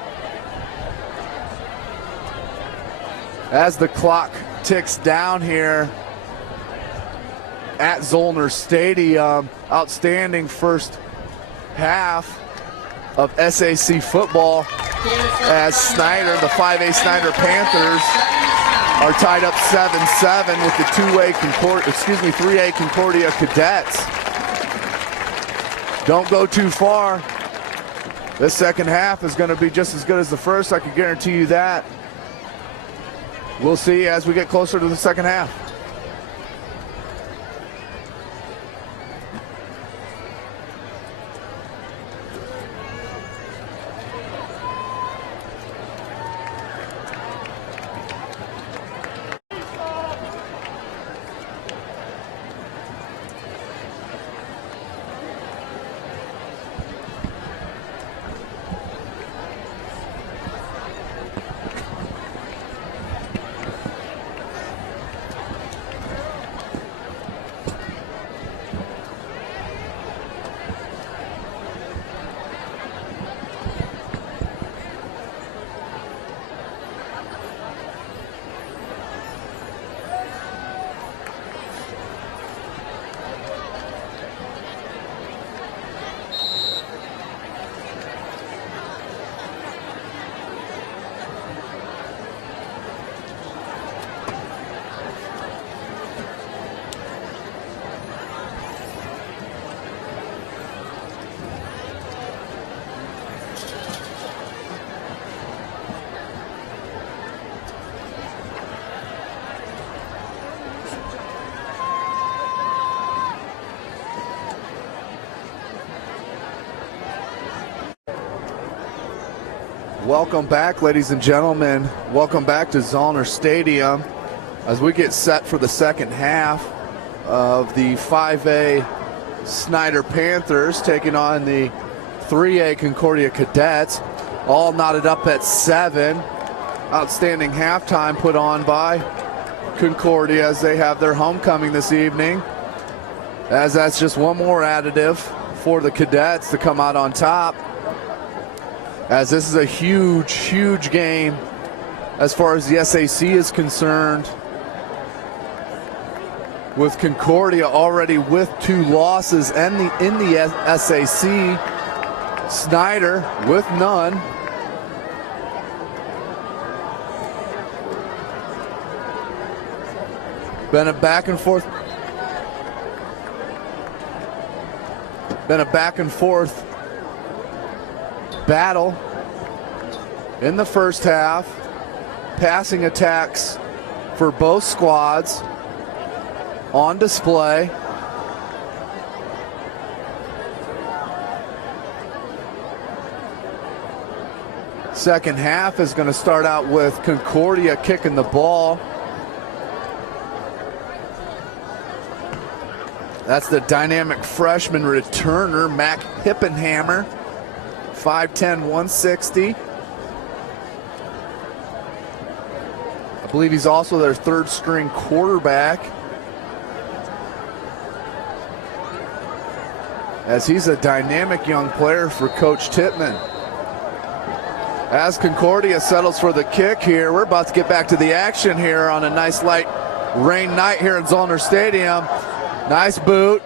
As the clock ticks down here at Zollner Stadium. Outstanding first half of SAC football as Snider, the 5A Snider Panthers, are tied up 7-7 with the 3A Concordia Cadets. Don't go too far. This second half is going to be just as good as the first, I can guarantee you that. We'll see as we get closer to the second half. Welcome back, ladies and gentlemen. Welcome back to Zollner Stadium as we get set for the second half of the 5A Snider Panthers taking on the 3A Concordia Cadets. All knotted up at 7. Outstanding halftime put on by Concordia as they have their homecoming this evening. As that's just one more additive for the Cadets to come out on top. As this is a huge, huge game as far as the SAC is concerned. With Concordia already with 2 losses and in the SAC. Snider with none. Been a back and forth battle in the first half. Passing attacks for both squads on display. Second half is going to start out with Concordia kicking the ball. That's the dynamic freshman returner, Mac Hippenhammer. 5'10", 160. believe he's also their third string quarterback, as he's a dynamic young player for Coach Tippmann. As Concordia settles for the kick here, we're about to get back to the action here on a nice light rain night here in Zollner Stadium. Nice boot.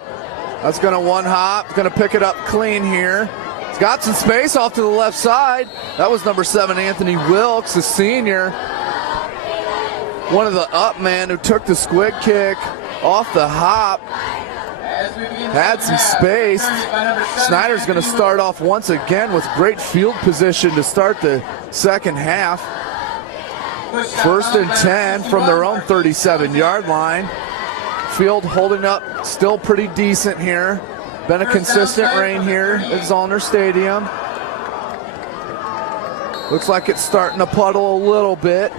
That's going to one hop. Going to pick it up clean here. He's got some space off to the left side. That was number 7, Anthony Wilkes, the senior. One of the up men who took the squid kick off the hop. Had some space. Snider's going to start off once again with great field position to start the second half. 1st and 10 from their own 37-yard line. Field holding up still pretty decent here. Been a consistent rain here at Zollner Stadium. Looks like it's starting to puddle a little bit.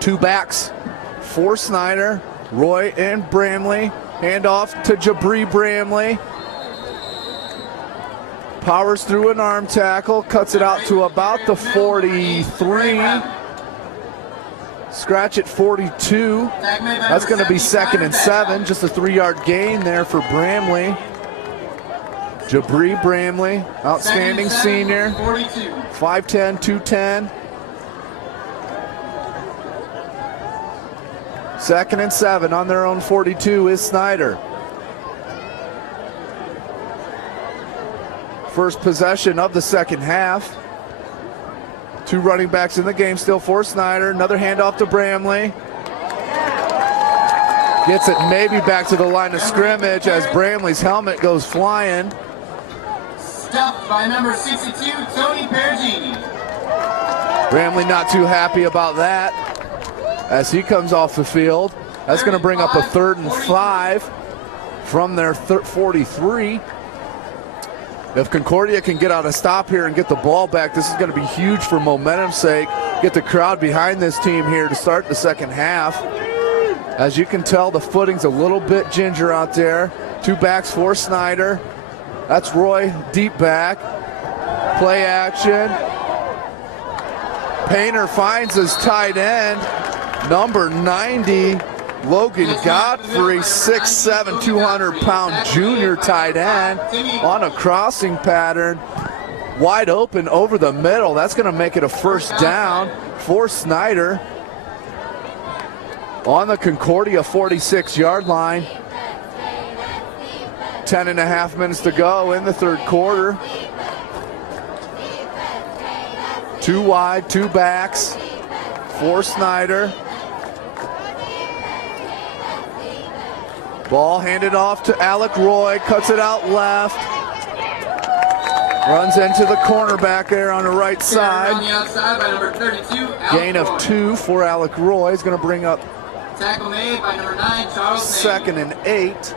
2 backs for Snider. Roy and Bramley. Handoff to Jabri Bramley. Powers through an arm tackle. Cuts it out to about the 43. Scratch at 42. That's going to be 2nd and 7. Just a 3-yard gain there for Bramley. Jabri Bramley, outstanding senior. 5'10", 210. 2nd and 7 on their own 42 is Snider. First possession of the second half. 2 running backs in the game still for Snider. Another handoff to Bramley. Gets it maybe back to the line of scrimmage as Bramley's helmet goes flying. Stuffed by number 62, Tony Perugini. Bramley not too happy about that as he comes off the field. That's going to bring up a 3rd and 5 from their 43. If Concordia can get out a stop here and get the ball back, this is going to be huge for momentum's sake. Get the crowd behind this team here to start the second half. As you can tell, the footing's a little bit ginger out there. 2 backs for Snider. That's Roy, deep back. Play action. Painter finds his tight end, number 90, Logan Godfrey, 6'7", 200-pound junior tight end on a crossing pattern. Wide open over the middle. That's going to make it a 1st down for Snider on the Concordia 46-yard line. 10.5 minutes to go in the 3rd quarter. 2 wide, 2 backs for Snider. Ball handed off to Alec Roy, cuts it out left. Runs into the cornerback there on the right side. Gain of 2 for Alec Roy. He's going to bring up tackle made by number 9, Charles 2nd and 8.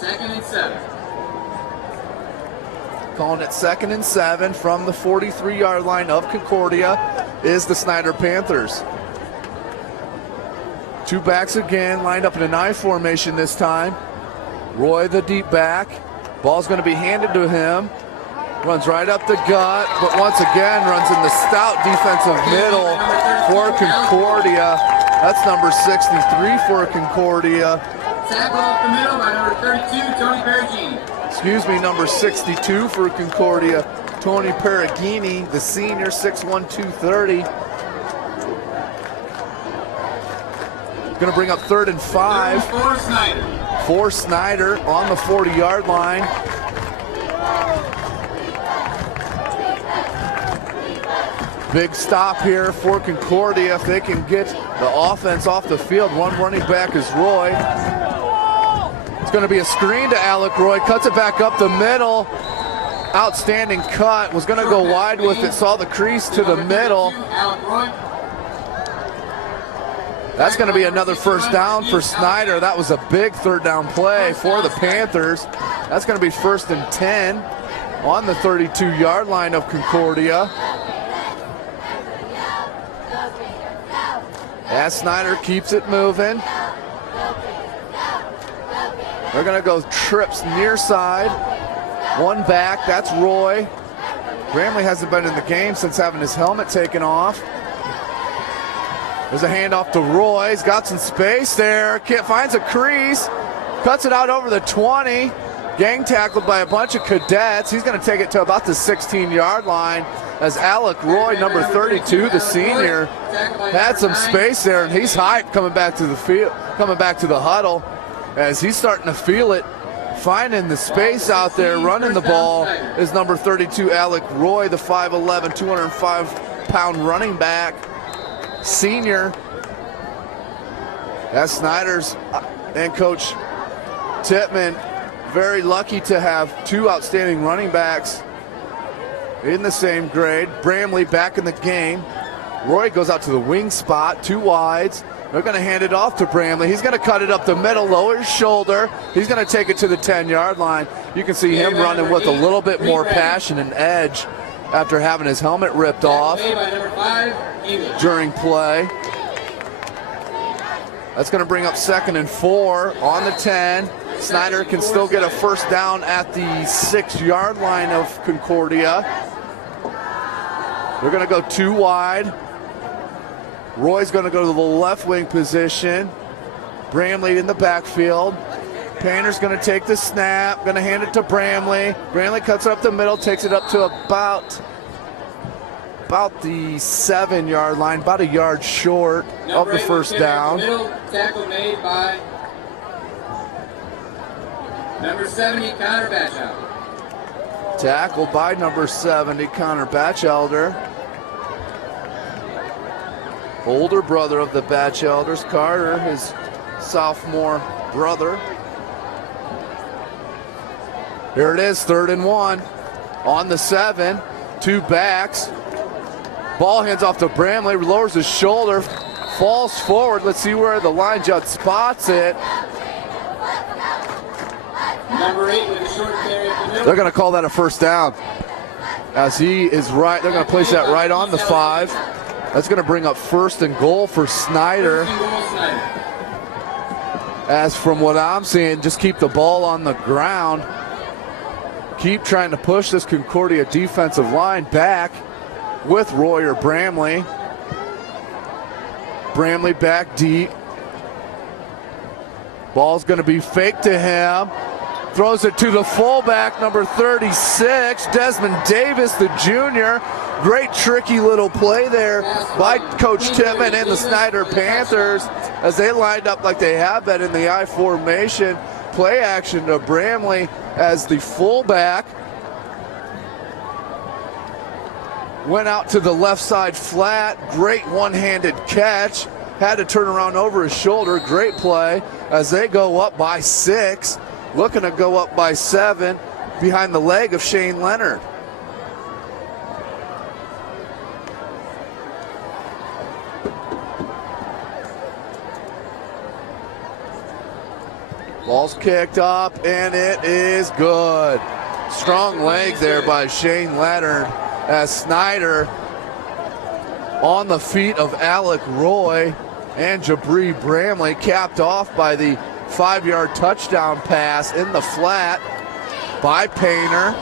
Second and 7. Calling it 2nd and 7 from the 43-yard line of Concordia is the Snider Panthers. 2 backs again, lined up in an I formation this time. Roy, the deep back. Ball's going to be handed to him. Runs right up the gut, but once again runs in the stout defensive middle for Concordia. That's number 63 for Concordia. Tackle up the middle by number 32, Tony Perugini. Excuse me, number 62 for Concordia, Tony Perugini, the senior, 6'1", 230. Going to bring up 3rd and 5 for Snider on the 40-yard line. Big stop here for Concordia if they can get the offense off the field. One running back is Roy. It's going to be a screen to Alec Roy. Cuts it back up the middle. Outstanding cut. Was going to go wide with it. Saw the crease to the middle. That's going to be another 1st down for Snider. That was a big 3rd down play for the Panthers. That's going to be 1st and 10 on the 32-yard line of Concordia. As Snider keeps it moving. They're going to go trips near side. One back, that's Roy. Bramley hasn't been in the game since having his helmet taken off. There's a handoff to Roy. He's got some space there. Finds a crease. Cuts it out over the 20. Gang tackled by a bunch of cadets. He's going to take it to about the 16-yard line as Alec Roy, number 32, the senior, had some space there, and he's hyped coming back to the field, coming back to the huddle as he's starting to feel it. Finding the space out there, running the ball is number 32, Alec Roy, the 5'11", 205-pound running back, senior. That's Snider's and Coach Tippmann very lucky to have two outstanding running backs in the same grade. Bramley back in the game. Roy goes out to the wing spot, two wides. They're going to hand it off to Bramley. He's going to cut it up the middle, lower his shoulder. He's going to take it to the 10-yard line. You can see him running with a little bit more passion and edge after having his helmet ripped off during play. That's going to bring up 2nd and 4 on the 10. Snider can still get a first down at the 6-yard line of Concordia. They're going to go two wide. Roy's going to go to the left wing position. Bramley in the backfield. Panter's going to take the snap, going to hand it to Bramley. Bramley cuts it up the middle, takes it up to about the 7-yard line, about a yard short of the first down. Middle tackle made by number 70, Connor Batchelder. Tackled by number 70, Connor Batchelder. Older brother of the Batchelders, Carter, his sophomore brother. Here it is, 3rd and 1 on the 7. Two backs. Ball hands off to Bramley, lowers his shoulder, falls forward. Let's see where the line judge spots it. Number 8 with a short carry at the middle. They're going to call that a first down. As he is right, they're going to place that right on the 5. That's going to bring up 1st and goal for Snider. As from what I'm seeing, just keep the ball on the ground. Keep trying to push this Concordia defensive line back with Roy or Bramley. Bramley back deep. Ball's going to be faked to him. Throws it to the fullback, number 36, Desmond Davis, the junior. Great tricky little play there by Coach Tippmann and the Snider Panthers as they lined up like they have been in the I formation. Play action to Bramley as the fullback. Went out to the left side flat. Great one-handed catch. Had to turn around over his shoulder. Great play as they go up by 6. Looking to go up by 7 behind the leg of Shane Leonard. Ball's kicked up, and it is good. Strong leg there by Shane Leonard as Snider on the feet of Alec Roy and Jabri Bramley, capped off by the 5-yard touchdown pass in the flat by Painter.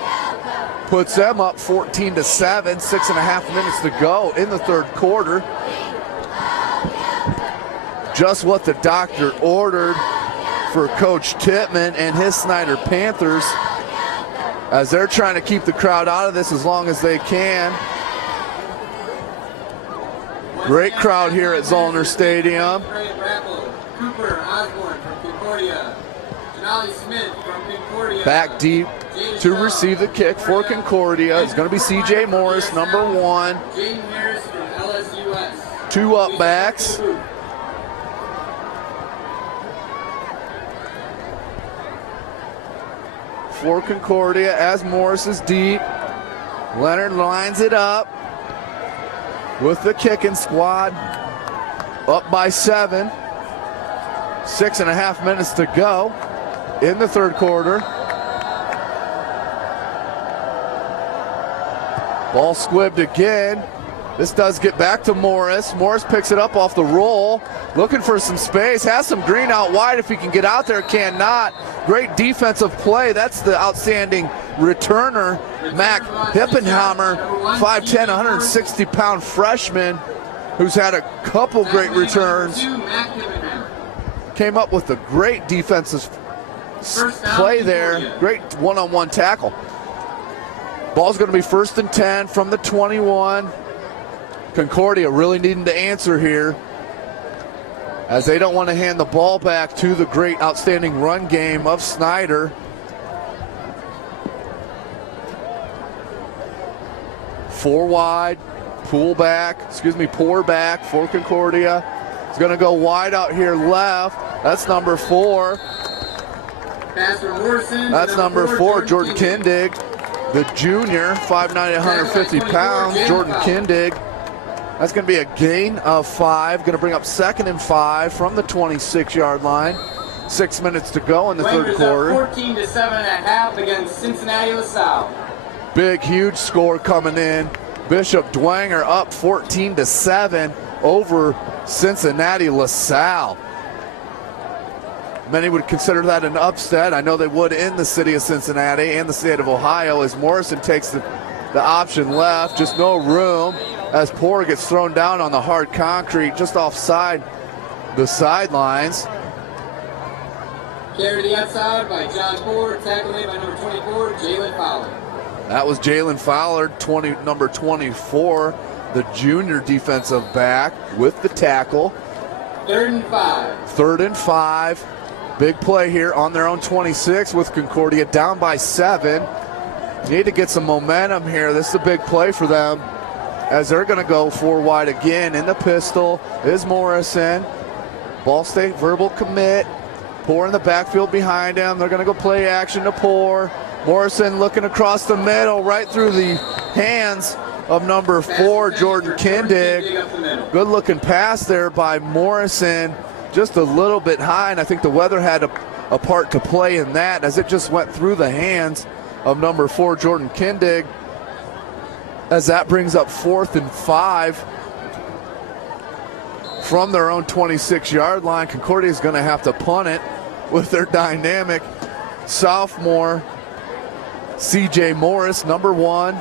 Puts them up 14-7, 6.5 minutes to go in the 3rd quarter. Just what the doctor ordered for Coach Tippmann and his Snider Panthers as they're trying to keep the crowd out of this as long as they can. Great crowd here at Zollner Stadium. Cooper Osborne from Concordia. Janali Smith from Concordia. Back deep to receive the kick for Concordia. It's going to be C.J. Morris, number 1. Jaden Harris from LSUS. Two up backs. For Concordia as Morris is deep. Leonard lines it up with the kicking squad. Up by 7. 6.5 minutes to go in the 3rd quarter. Ball squibbed again. This does get back to Morris. Morris picks it up off the roll. Looking for some space. Has some green out wide if he can get out there. Cannot. great defensive play. That's the outstanding returner, Mac Hippenhammer, 5'10", 160-pound freshman who's had a couple great returns. Came up with a great defensive play there. Great one-on-one tackle. Ball's going to be 1st and 10 from the 21. Concordia really needing to answer here, as they don't want to hand the ball back to the great outstanding run game of Snider. Pour back for Concordia. It's going to go wide out here left. That's number 4. That's number 4, Jordan Kindig, the junior, 5'9", 150 pounds. Jordan Kindig. That's going to be a gain of 5. Going to bring up 2nd and 5 from the 26-yard line. 6 minutes to go in the third quarter. 14-7 at half against Cincinnati LaSalle. Big, huge score coming in. Bishop Dwenger up 14-7 over Cincinnati LaSalle. Many would consider that an upset. I know they would in the city of Cincinnati and the state of Ohio, as Morrison takes the option left. Just no room as Poor gets thrown down on the hard concrete just offside the sidelines. Carry to the outside by John Poor, tackle made by number 24, Jalen Fowler. That was Jalen Fowler, number 24, the junior defensive back, with the tackle. 3rd and 5. 3rd and 5. Big play here on their own 26 with Concordia down by 7. Need to get some momentum here. This is a big play for them, as they're going to go 4 wide again. In the pistol is Morrison. Ball State verbal commit. Poor in the backfield behind him. They're going to go play action to Poor. Morrison looking across the middle, right through the hands of number 4, Jordan Kindig. Good looking pass there by Morrison. Just a little bit high, and I think the weather had a part to play in that, as it just went through the hands of number 4, Jordan Kindig, as that brings up 4th and 5 from their own 26-yard line. Concordia is going to have to punt it with their dynamic sophomore C.J. Morris, number 1.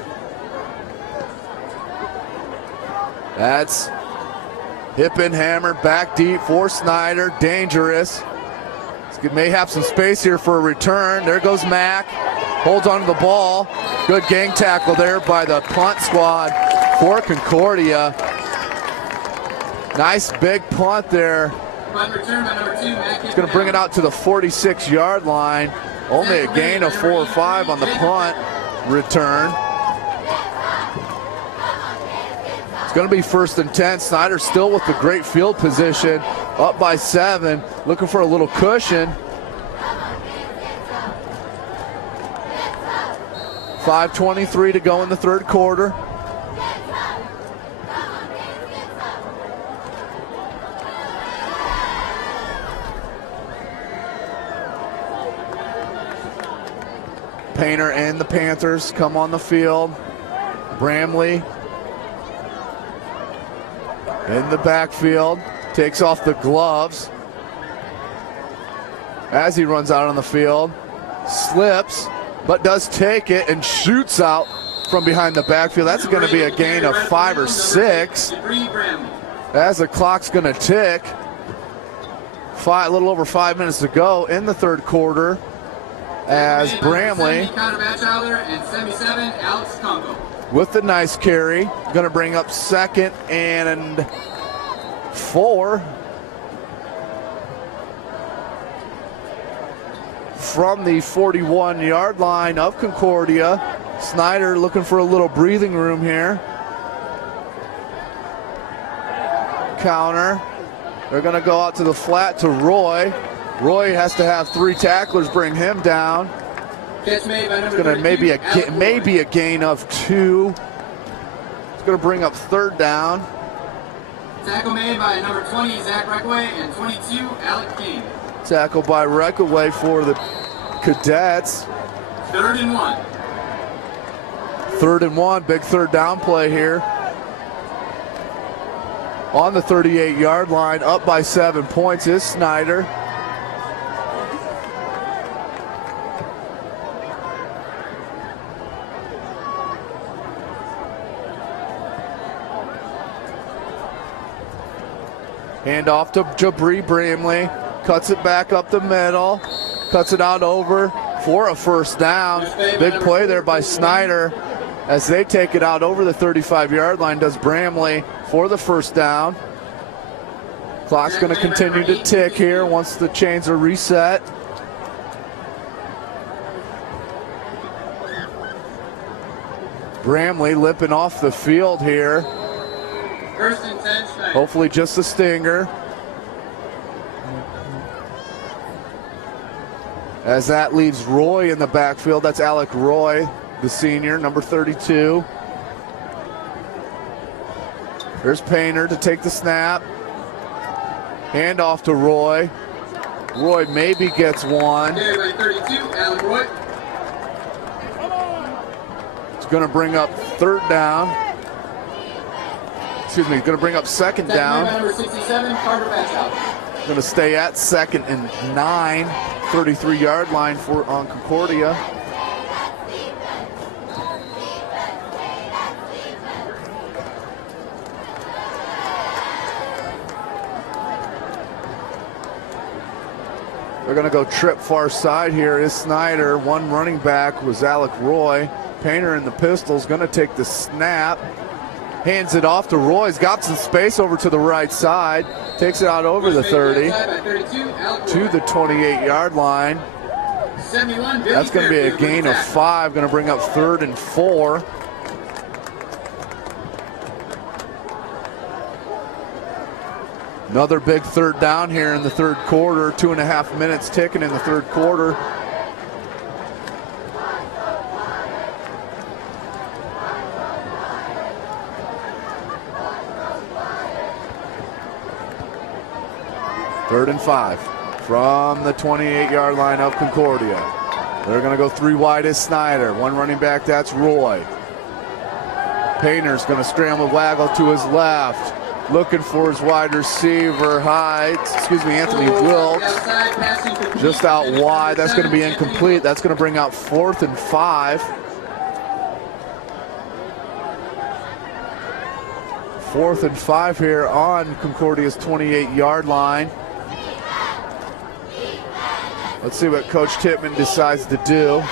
That's Hippenhammer back deep for Snider. Dangerous. May have some space here for a return. There goes Mack. Holds onto the ball. Good gang tackle there by the punt squad for Concordia. Nice big punt there. Punt return by number 2, Mack. It's going to bring it out to the 46-yard line. Only a gain of 4 or 5 on the punt return. It's going to be 1st and 10. Snider still with the great field position, up by 7, looking for a little cushion. 5:23 to go in the third quarter. Painter and the Panthers come on the field. Bramley in the backfield, takes off the gloves as he runs out on the field. Slips, but does take it and shoots out from behind the backfield. That's going to be a gain of 5 or 6 as the clock's going to tick. A little over 5 minutes to go in the third quarter, as Bramley with the nice carry, going to bring up 2nd and 4 from the 41-yard line of Concordia. Snider looking for a little breathing room here. Counter. They're going to go out to the flat to Roy. Roy has to have 3 tacklers bring him down. It's going to maybe a gain of 2. It's going to bring up 3rd down. Tackle made by number 20, Zach Reckaway, and 22, Alec King. Tackle by Reckaway for the Cadets. 3rd and 1. 3rd and 1, big 3rd down play here. On the 38-yard line, up by 7 points is Snider. Hand off to Jabri Bramley. Cuts it back up the middle. Cuts it out over for a first down. Big play there by Snider as they take it out over the 35-yard line. Does Bramley for the first down. Clock's going to continue to tick here once the chains are reset. Bramley limping off the field here. First and 10, Snider. Hopefully just a stinger. As that leaves Roy in the backfield. That's Alec Roy, the senior, number 32. There's Painter to take the snap. Hand off to Roy. Roy maybe gets one. By 32, Alec Roy. It's going to bring up third down. Excuse me, going to bring up second down. Number 67, Carter Batchow. Going to stay at 2nd and 9, 33-yard line on Concordia. They're going to go trip far side here is Snider. One running back was Alec Roy. Painter in the pistol's going to take the snap. Hands it off to Roy. He's got some space over to the right side. Takes it out over the 30 to the 28-yard line. That's going to be a gain of 5. Going to bring up 3rd and 4. Another big third down here in the third quarter. 2.5 minutes ticking in the third quarter. Third and 5 from the 28-yard line of Concordia. They're going to go 3 wide as Snider. One running back, that's Roy. Painter's going to scramble, waggle to his left. Looking for his wide receiver, Anthony Wilkes. Just out wide. That's going to be incomplete. That's going to bring out 4th and 5. 4th and 5 here on Concordia's 28-yard line. Let's see what Coach Tippmann decides to do.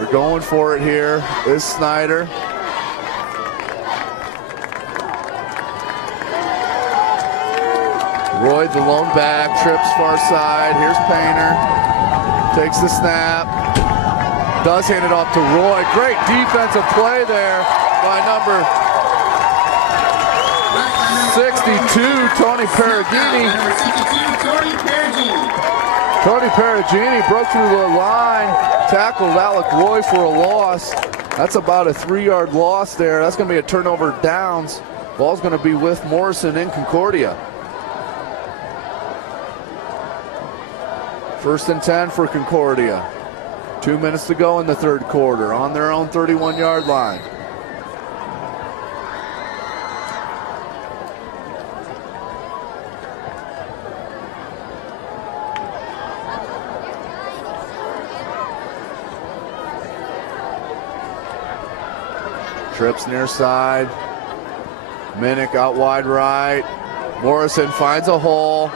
We're going for it here. Is Snider. Roy, the lone back, trips far side. Here's Painter. Takes the snap. Does hand it off to Roy. Great defensive play there by number 62, Tony Perugini. Tony Perugini broke through the line, tackled Alec Roy for a loss. That's about a 3-yard loss there. That's going to be a turnover downs. Ball's going to be with Morrison in Concordia. 1st and 10 for Concordia. 2 minutes to go in the third quarter on their own 31-yard line. Trips near side. Minnick out wide right. Morrison finds a hole.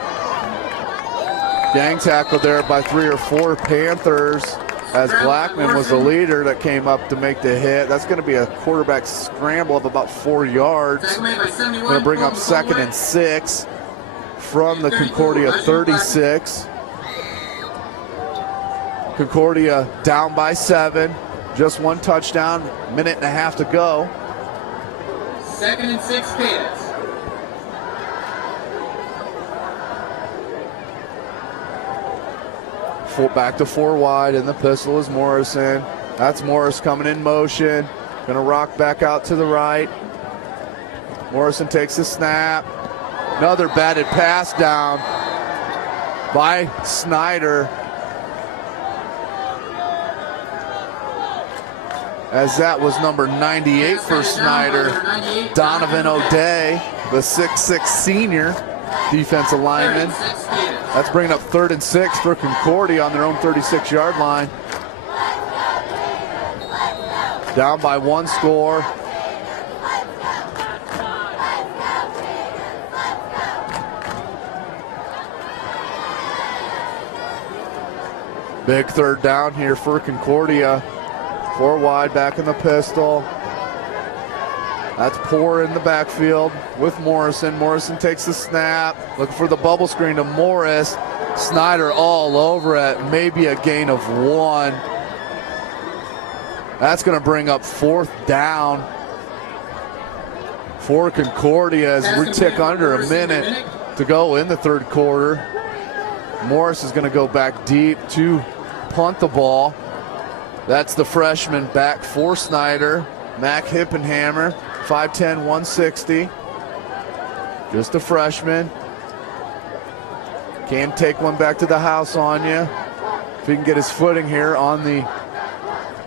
Gang tackle there by 3 or 4 Panthers as Blackman was the leader that came up to make the hit. That's going to be a quarterback scramble of about 4 yards. Going to bring up 2nd and 6 from the Concordia 36. Concordia down by 7. Just 1 touchdown, 1.5 minutes to go. 2nd and 6 Panthers. Back to 4 wide, and the pistol is Morrison. That's Morris coming in motion. Gonna rock back out to the right. Morrison takes the snap. Another batted pass down by Snider. As that was number 98 for Snider. Donovan O'Day, the 6'6 senior. defensive lineman. That's bringing up 3rd and 6 for Concordia on their own 36-yard line. Down by 1 score. Big 3rd down here for Concordia. 4 wide, back in the pistol. That's Poor in the backfield with Morrison. Morrison takes the snap. Looking for the bubble screen to Morris. Snider all over it. Maybe a gain of 1. That's going to bring up 4th down for Concordia as we tick under a minute to go in the 3rd quarter. Morris is going to go back deep to punt the ball. That's the freshman back for Snider. Mac Hippenhammer, 5'10", 160. Just a freshman. Can take one back to the house on you. If he can get his footing here on the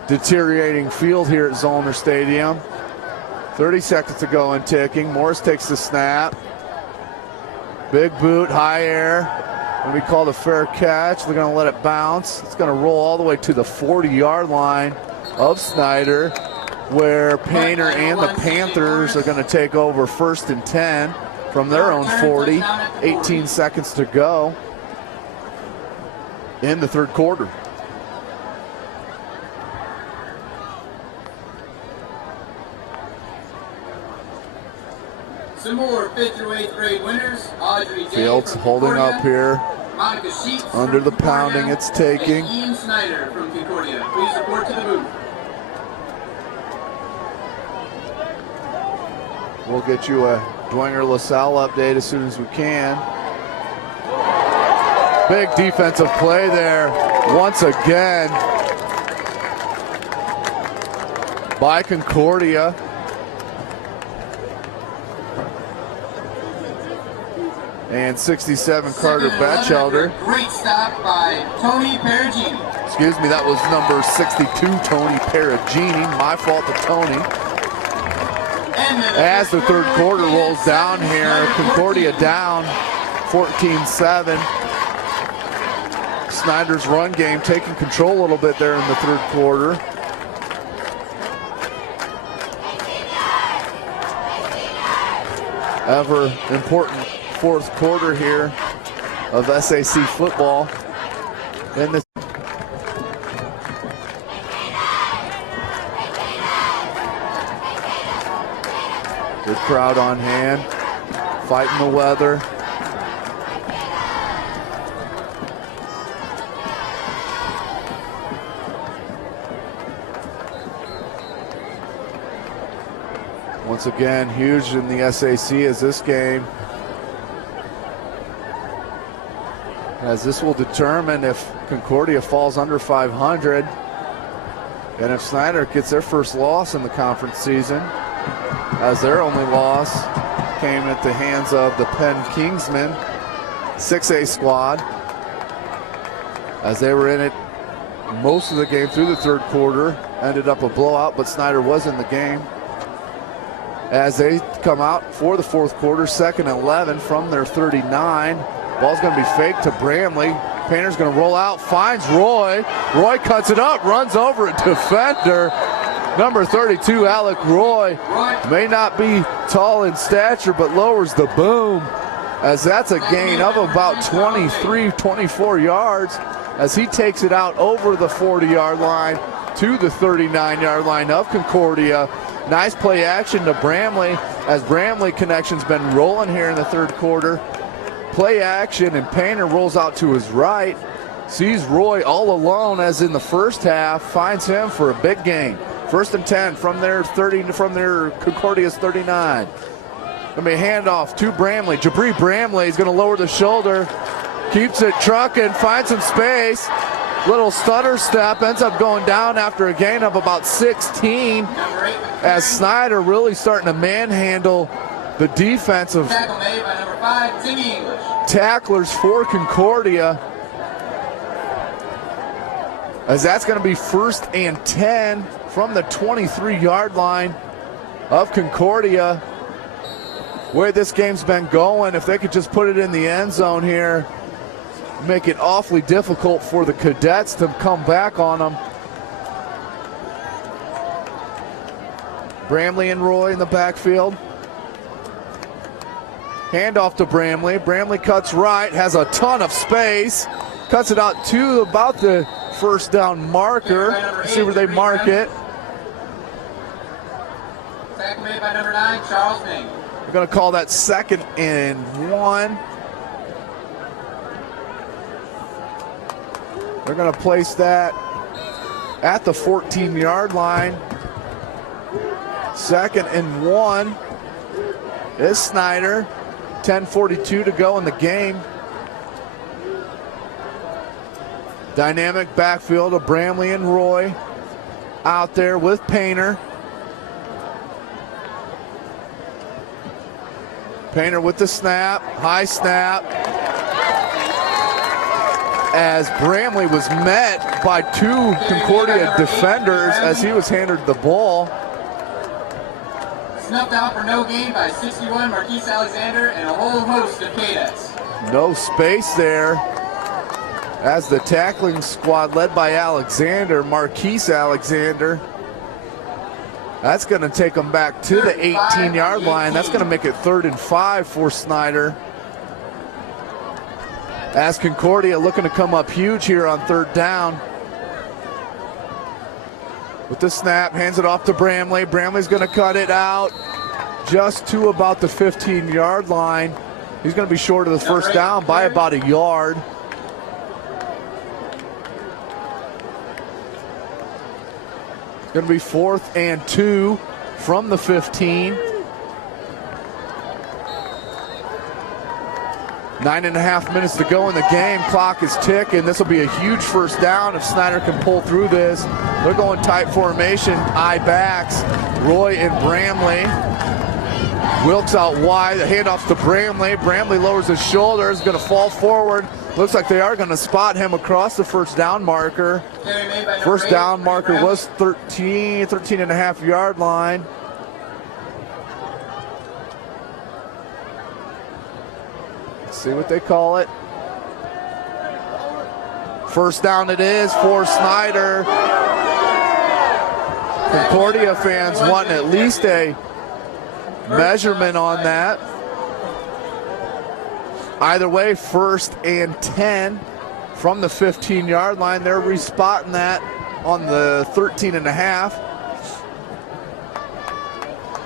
deteriorating field here at Zollner Stadium. 30 seconds to go and ticking. Morris takes the snap. Big boot, high air. Going to be called a fair catch. They're going to let it bounce. It's going to roll all the way to the 40-yard line of Snider, where Painter and the Panthers are going to take over 1st and 10 from their own 40. 18 seconds to go in the 3rd quarter. Some more 5th through 8th grade winners. Audrey J. Fields holding up here. Under the pounding it's taking. Ian Snider from Concordia. Please report to the booth. We'll get you a Dwenger LaSalle update as soon as we can. Big defensive play there once again by Concordia. And 67, Carter Batchelder. Great stop by Tony Perugini. Excuse me, that was number 62, Tony Perugini. My fault to Tony. As the 3rd quarter rolls down here, Concordia down 14-7. Snider's run game taking control a little bit there in the 3rd quarter. Ever important 4th quarter here of SAC football. In this good crowd on hand, fighting the weather. Once again, huge in the SAC as this game, as this will determine if Concordia falls under 500 and if Snider gets their first loss in the conference season, as their only loss came at the hands of the Penn Kingsmen 6A squad, as they were in it most of the game through the 3rd quarter. Ended up a blowout, but Snider was in the game. As they come out for the 4th quarter, 2nd and 11 from their 39. Ball's going to be faked to Bramley. Painter's going to roll out, finds Roy. Roy cuts it up, runs over a defender. Number 32, Alec Roy, may not be tall in stature, but lowers the boom, as that's a gain of about 23, 24 yards, as he takes it out over the 40-yard line to the 39-yard line of Concordia. Nice play action to Bramley, as Bramley connection's been rolling here in the 3rd quarter. Play action, and Painter rolls out to his right, sees Roy all alone as in the first half, finds him for a big gain. 1st and 10 from their Concordia's 39. Gonna be a handoff to Bramley. Jabri Bramley is gonna lower the shoulder, keeps it trucking, finds some space. Little stutter step, ends up going down after a gain of about 16, as Snider really starting to manhandle the defensive Tackle made by number 5, Timmy English. Tacklers for Concordia, as that's going to be 1st and 10 from the 23-yard line of Concordia. way this game's been going, if they could just put it in the end zone here, make it awfully difficult for the Cadets to come back on them. Bramley and Roy in the backfield. Handoff to Bramley. Bramley cuts right, has a ton of space. Cuts it out to about the first down marker. Let's see where they mark it. Sack made by number 9, Charles Ming. We're going to call that 2nd and 1. They're going to place that at the 14-yard line. 2nd and 1 is Snider. 10:42 to go in the game. Dynamic backfield of Bramley and Roy out there with Painter. Painter with the snap, high snap. As Bramley was met by 2 Concordia defenders as he was handed the ball. Snuffed out for no gain by 61, Marquise Alexander, and a whole host of Cadets. No space there as the tackling squad led by Alexander, Marquise Alexander. That's going to take them back to the 18-yard line. That's going to make it 3rd and 5 for Snider. As Concordia looking to come up huge here on 3rd down. With the snap, hands it off to Bramley. Bramley's going to cut it out just to about the 15-yard line. He's going to be short of the first down by about a yard. It's going to be 4th and 2 from the 15. 9.5 minutes to go in the game. Clock is ticking. This will be a huge first down if Snider can pull through this. They're going tight formation, eye backs. Roy and Bramley. Wilkes out wide. The handoff to Bramley. Bramley lowers his shoulders, going to fall forward. Looks like they are going to spot him across the first down marker. First down marker was 13.5 yard line. See what they call it. First down it is for Snider. Concordia fans wanting at least a measurement on that. Either way, 1st and 10 from the 15-yard line. They're respotting that on the 13.5.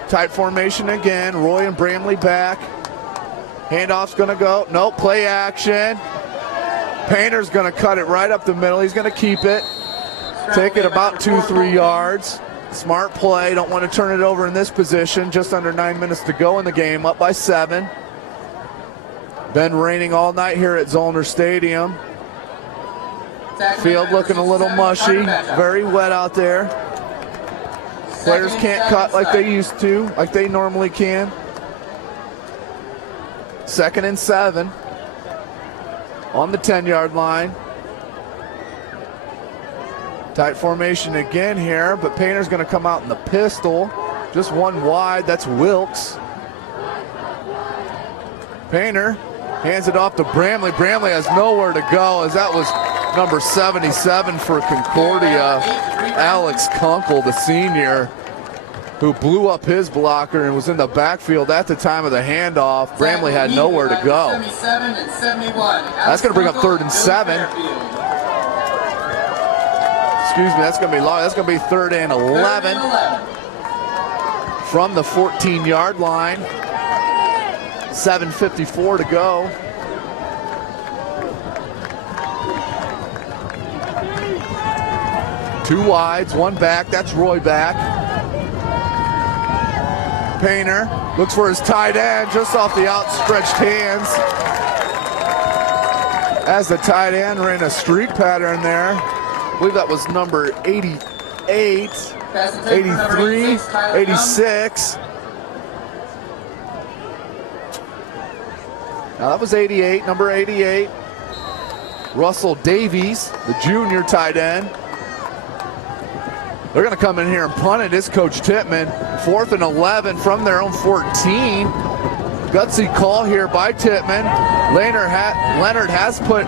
Tight formation again. Roy and Bramley back. Handoff's going to go. Nope, play action. Painter's going to cut it right up the middle. He's going to keep it. Take it about 2-3 yards. Smart play. Don't want to turn it over in this position. Just under 9 minutes to go in the game. Up by 7. Been raining all night here at Zollner Stadium. Field looking a little mushy. Very wet out there. Players can't cut like they used to, like they normally can. 2nd and 7 on the 10-yard line. Tight formation again here, but Painter's going to come out in the pistol. Just one wide, that's Wilkes. Painter hands it off to Bramley. Bramley has nowhere to go as that was number 77 for Concordia, Alex Kunkel, the senior, who blew up his blocker and was in the backfield at the time of the handoff. Bramley had nowhere to go. That's going to bring up 3rd and 7. Excuse me, that's going to be long. That's going to be 3rd and 11 from the 14-yard line. 7:54 to go. Two wides, one back. That's Roy back. Painter looks for his tight end just off the outstretched hands. As the tight end ran a streak pattern there. I believe that was number 88, 83, 86. Now that was 88, number 88. Russell Davies, the junior tight end. They're going to come in here and punt it. It's Coach Tittman. 4th and 11 from their own 14. Gutsy call here by Tittman. Leonard has put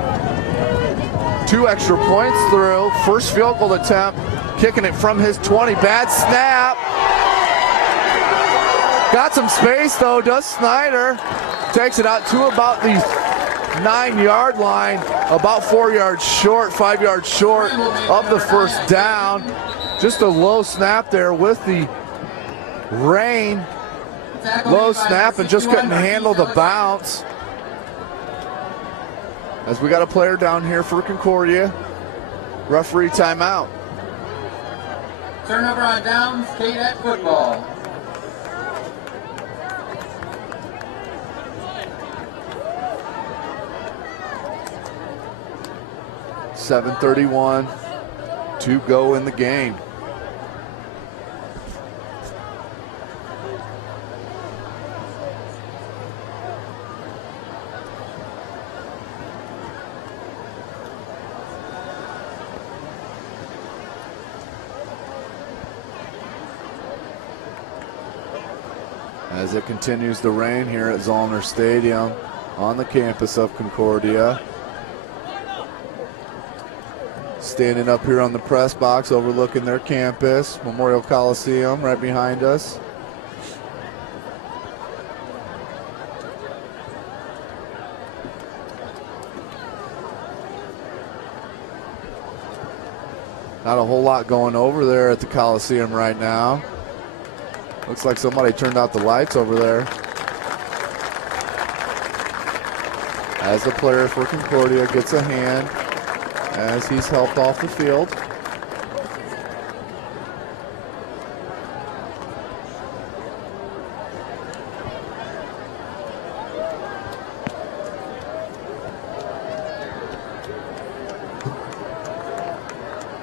2 extra points through. First field goal attempt, kicking it from his 20. Bad snap. Got some space though, does Snider. Takes it out to about the 9-yard line, about 4 yards short, 5 yards short of the first down. Just a low snap there with the rain. Low snap and just couldn't handle the bounce. As we got a player down here for Concordia. Referee timeout. Turnover on downs, Cadet football. .7:31 to go in the game. As it continues to rain here at Zollner Stadium on the campus of Concordia. Standing up here on the press box overlooking their campus, Memorial Coliseum right behind us. Not a whole lot going over there at the Coliseum right now. Looks like somebody turned out the lights over there. As the player for Concordia gets a hand as he's helped off the field.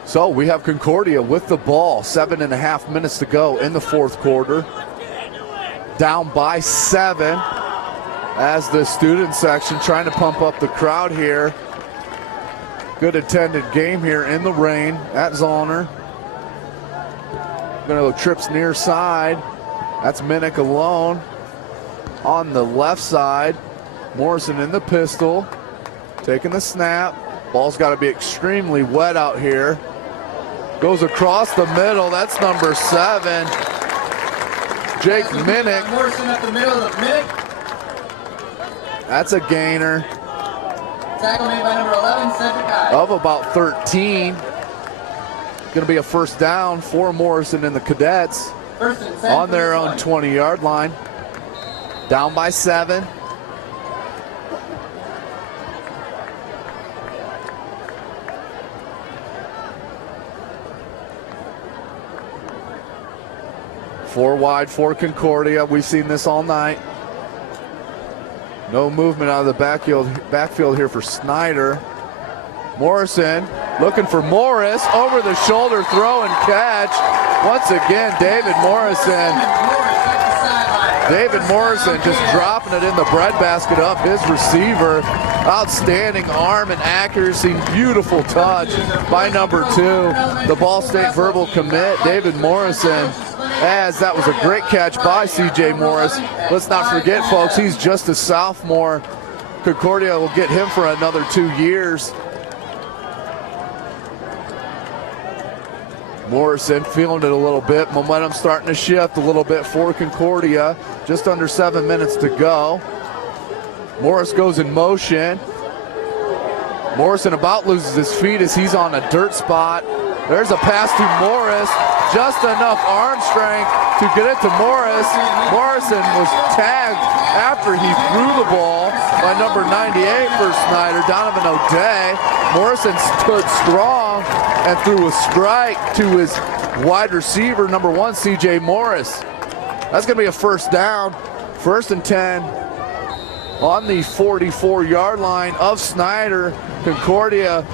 So we have Concordia with the ball. 7.5 minutes to go in the fourth quarter. Down by 7 as the student section trying to pump up the crowd here. Good attended game here in the rain at Zollner. Gonna go trips near side. That's Minnick alone. On the left side, Morrison in the pistol. Taking the snap. Ball's got to be extremely wet out here. Goes across the middle. That's number 7. Jake Minnick. Morrison up the middle of Minnick. That's a gainer. Tackle made by number 11, Cedric Guy. Of about 13. Going to be a first down for Morrison and the Cadets on their own 20-yard line. Down by 7. Four wide for Concordia. We've seen this all night. No movement out of the backfield here for Snider. Morrison looking for Morris. Over the shoulder throw and catch. Once again, David Morrison. David Morrison just dropping it in the breadbasket of his receiver. Outstanding arm and accuracy. Beautiful touch by number 2. The Ball State verbal commit, David Morrison. As that was a great catch by C.J. Morris. Let's not forget, folks, he's just a sophomore. Concordia will get him for another 2 years. Morrison feeling it a little bit. Momentum starting to shift a little bit for Concordia. Just under 7 minutes to go. Morris goes in motion. Morrison about loses his feet as he's on a dirt spot. There's a pass to Morris. Just enough arm strength to get it to Morris. Morrison was tagged after he threw the ball by number 98 for Snider, Donovan O'Day. Morrison stood strong and threw a strike to his wide receiver, number 1, C.J. Morris. That's going to be a first down. 1st and 10 on the 44-yard line of Snider. Concordia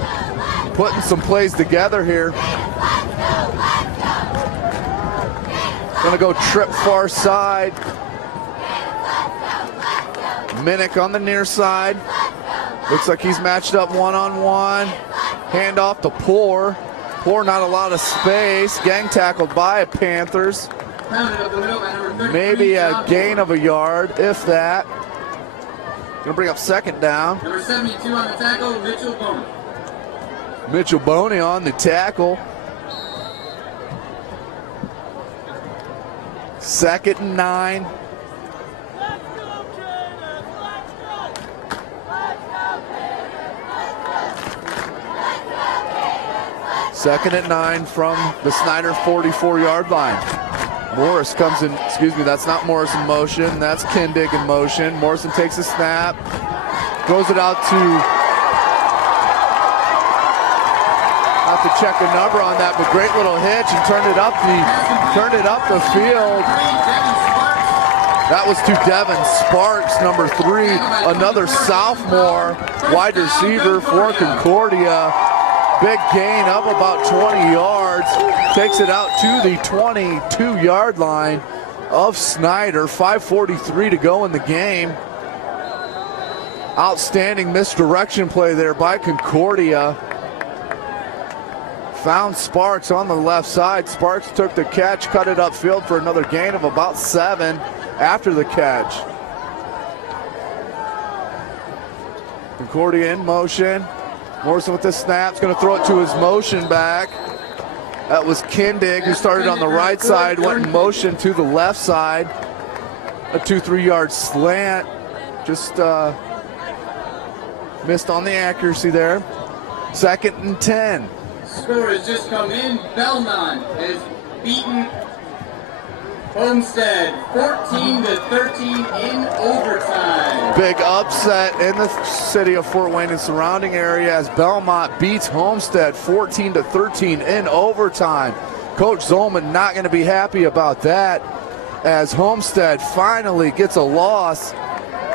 putting some plays together here. Gonna go trip far side. Minnick on the near side. Looks like he's matched up one-on-one. Handoff to Poor. Poor not a lot of space. Gang tackled by Panthers. Maybe a gain of a yard, if that. Gonna bring up second down. Number 72 on the tackle, Mitchell Boney. Mitchell Boney on the tackle. 2nd and 9. Second and 9 from the Snider 44-yard line. Morris comes in, excuse me, that's not Morris in motion, that's Kindig in motion. Morrison takes a snap, throws it out to, have to check a number on that, but great little hitch and turned it up the field. That was to Devin Sparks, number 3, another sophomore wide receiver for Concordia. Big gain of about 20 yards. Takes it out to the 22-yard line of Snider. 5:43 to go in the game. Outstanding misdirection play there by Concordia. Found Sparks on the left side. Sparks took the catch, cut it upfield for another gain of about 7 after the catch. Concordia in motion. Morrison with the snap, going to throw it to his motion back. That was Kindig, who started on the right side, went in motion to the left side. A 2-3 yard slant. Just missed on the accuracy there. 2nd and 10. Score has just come in. Belmont has beaten Homestead 14-13 in overtime. Big upset in the city of Fort Wayne and surrounding area as Belmont beats Homestead 14-13 in overtime. Coach Zolman not going to be happy about that as Homestead finally gets a loss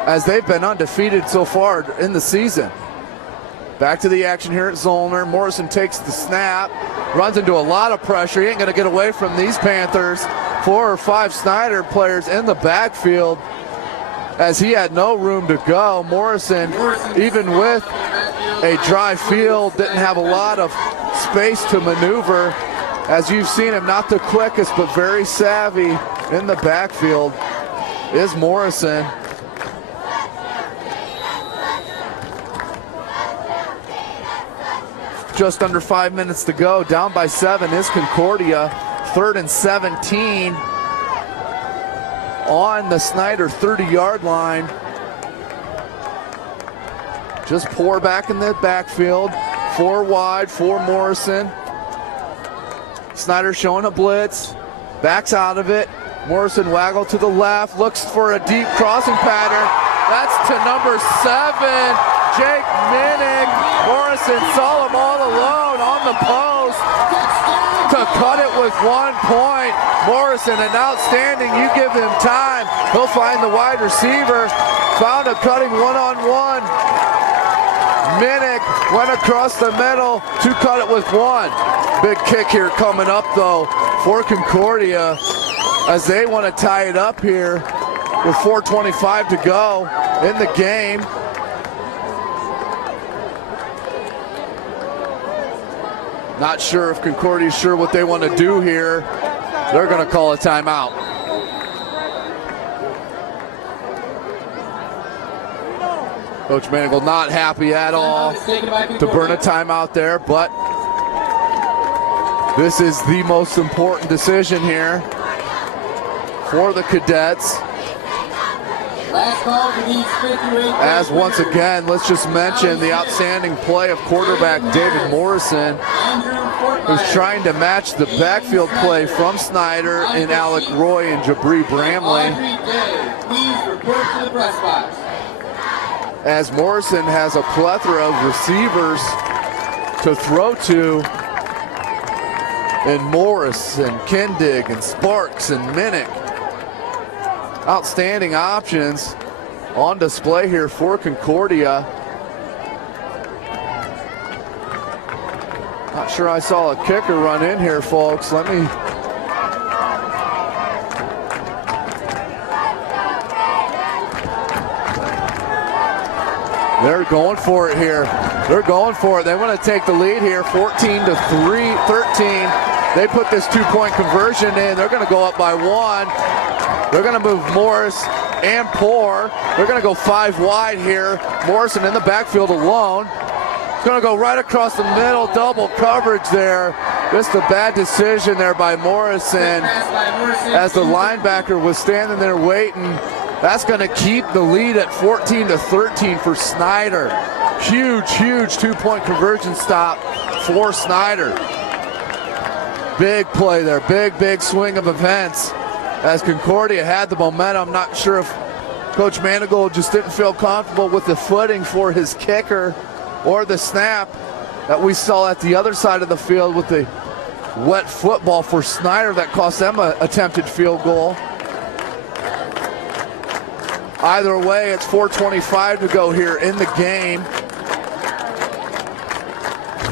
as they've been undefeated so far in the season. Back to the action here at Zollner. Morrison takes the snap, runs into a lot of pressure. He ain't going to get away from these Panthers. 4 or 5 Snider players in the backfield as he had no room to go. Morrison, even with a dry field, didn't have a lot of space to maneuver. As you've seen him, not the quickest, but very savvy in the backfield is Morrison. Just under 5 minutes to go. Down by 7 is Concordia. 3rd and 17 on the Snider 30-yard line. Just pour back in the backfield. 4 wide for Morrison. Snider showing a blitz. Backs out of it. Morrison waggle to the left. Looks for a deep crossing pattern. That's to number 7, Jake Minnick. Morrison saw him all alone on the post to cut it with 1 point. Morrison, an outstanding, you give him time, he'll find the wide receiver. Found a cutting one-on-one. Minnick went across the middle to cut it with 1. Big kick here coming up though for Concordia as they want to tie it up here with 4:25 to go in the game. Not sure if Concordia's sure what they want to do here. They're going to call a timeout. Coach Manigal not happy at all to burn a timeout there, but this is the most important decision here for the Cadets. As once again, let's just mention the outstanding play of quarterback David Morrison, who's trying to match the backfield play from Snider and Alec Roy and Jabri Bramley. As Morrison has a plethora of receivers to throw to, and Morris and Kindig and Sparks and Minnick. Outstanding options on display here for Concordia. Not sure I saw a kicker run in here, folks. Let me. They're going for it here. They're going for it. They want to take the lead here, 14-13. they put this two-point conversion in. They're going to go up by 1. They're going to move Morris and Poor. They're going to go 5 wide here. Morrison in the backfield alone. It's going to go right across the middle, double coverage there. Just a bad decision there by Morrison as the linebacker was standing there waiting. That's going to keep the lead at 14-13 for Snider. Huge, huge two-point conversion stop for Snider. Big play there, big swing of events as Concordia had the momentum. I'm not sure if Coach Manigault just didn't feel comfortable with the footing for his kicker or the snap that we saw at the other side of the field with the wet football for Snider that cost them an attempted field goal. Either way, it's 4:25 to go here in the game.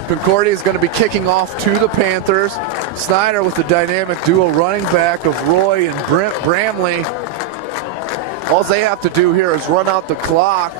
Concordia is going to be kicking off to the Panthers. Snider with the dynamic dual running back of Roy and Bramley. All they have to do here is run out the clock.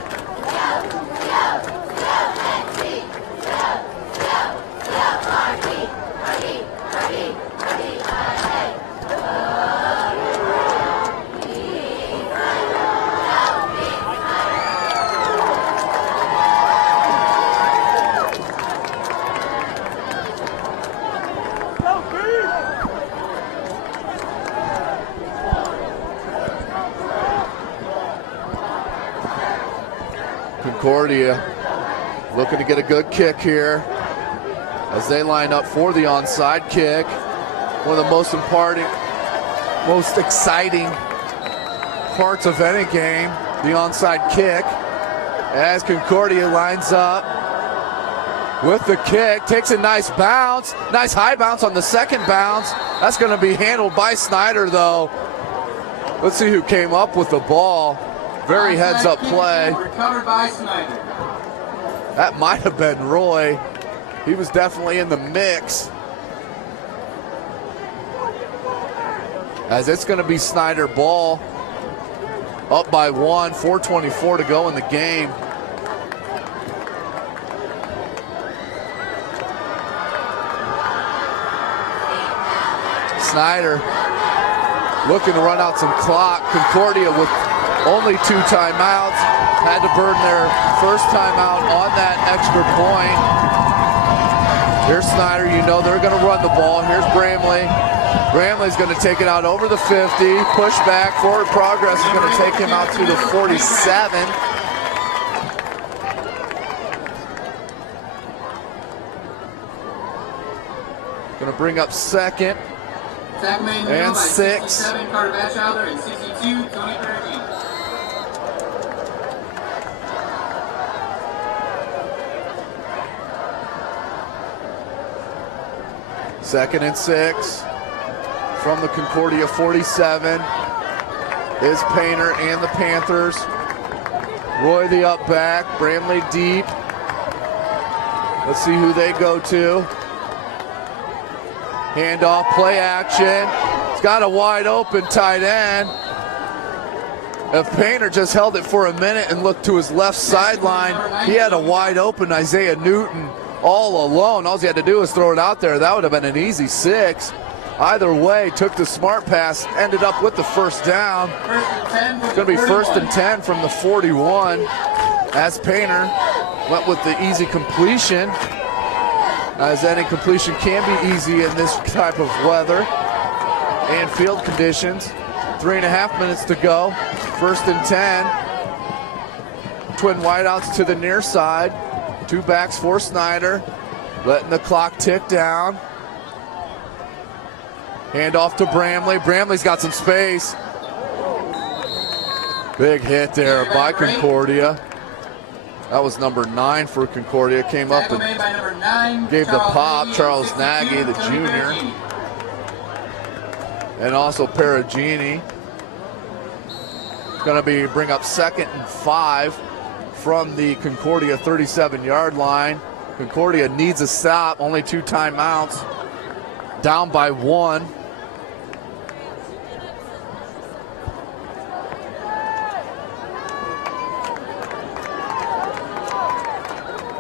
Concordia looking to get a good kick here as they line up for the onside kick. One of the most exciting parts of any game, the onside kick. As Concordia lines up with the kick, takes a nice bounce, nice high bounce on the second bounce. That's going to be handled by Snider though. Let's see who came up with the ball. Very heads-up play. Recovered by Snider. That might have been Roy. He was definitely in the mix. As it's going to be Snider ball. Up by 1, 4:24 to go in the game. Snider looking to run out some clock. Concordia with only 2 timeouts. Had to burn their first timeout on that extra point. Here's Snider. You know they're going to run the ball. Here's Bramley. Bramley's going to take it out over the 50. Push back. Forward progress is going to take him out to the 47. Going to bring up second and 6. Carter Batchelder and 62, Tony Perugine. Second and 6 from the Concordia 47 is Painter and the Panthers. Roy the up back, Bramley deep. Let's see who they go to. Handoff, play action. It's got a wide open tight end. If Painter just held it for a minute and looked to his left sideline, he had a wide open Isaiah Newton all alone. All he had to do was throw it out there. That would have been an easy 6. Either way, took the smart pass, ended up with the first down. It's going to be 1st and 10 from the 41 as Painter went with the easy completion, as any completion can be easy in this type of weather and field conditions. 3.5 minutes to go. 1st and 10. Twin wideouts to the near side. 2 backs for Snider. Letting the clock tick down. Hand off to Bramley. Bramley's got some space. Big hit there by Concordia. That was number 9 for Concordia. Came up and gave the pop. Charles Nagy, the junior. And also Perugine. Going to bring up 2nd and 5 from the Concordia 37-yard line. Concordia needs a stop. Only 2 timeouts. Down by 1.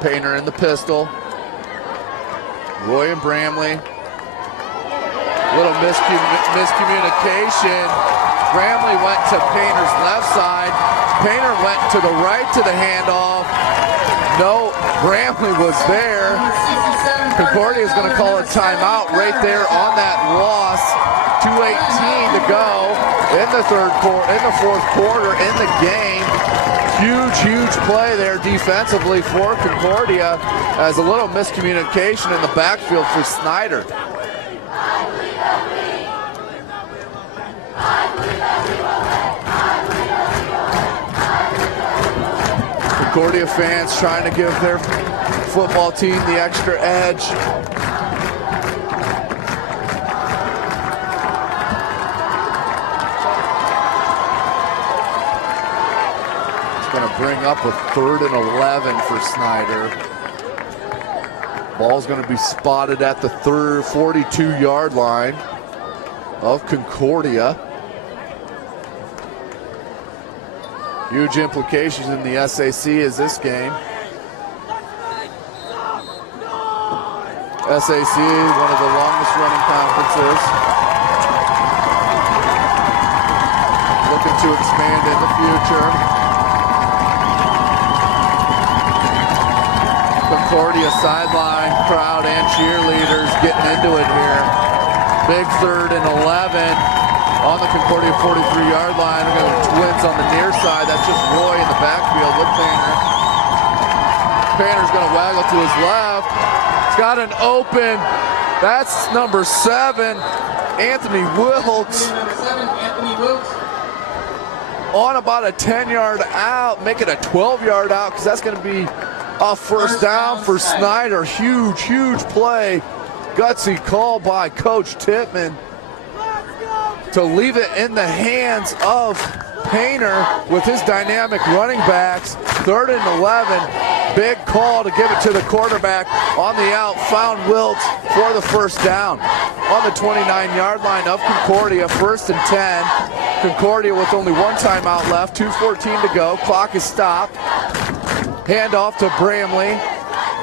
Painter in the pistol. Roy and Bramley. Little miscommunication. Bramley went to Painter's left side. Painter went to the right to the handoff. No, Bramley was there. Concordia is going to call a timeout right there on that loss. 2:18 to go in the fourth quarter in the game. Huge play there defensively for Concordia as a little miscommunication in the backfield for Snider. Concordia fans trying to give their football team the extra edge. It's going to bring up a 3rd and 11 for Snider. Ball's going to be spotted at the 42-yard line of Concordia. Huge implications in the SAC as this game. SAC, one of the longest running conferences. Looking to expand in the future. Concordia sideline, crowd and cheerleaders getting into it here. Big 3rd and 11. On the Concordia 43-yard line. We're going to twins on the near side. That's just Roy in the backfield with Painter. Painter's going to waggle to his left. He's got an open. That's number 7, Anthony Wilkes. On about a 10-yard out. Make it a 12-yard out because that's going to be a first down for Snider. Huge play. Gutsy call by Coach Tittman to leave it in the hands of Painter with his dynamic running backs. 3rd and 11. Big call to give it to the quarterback on the out. Found Wilkes for the first down on the 29-yard line of Concordia. 1st and 10. Concordia with only one timeout left. 2:14 to go. Clock is stopped. Hand off to Bramley.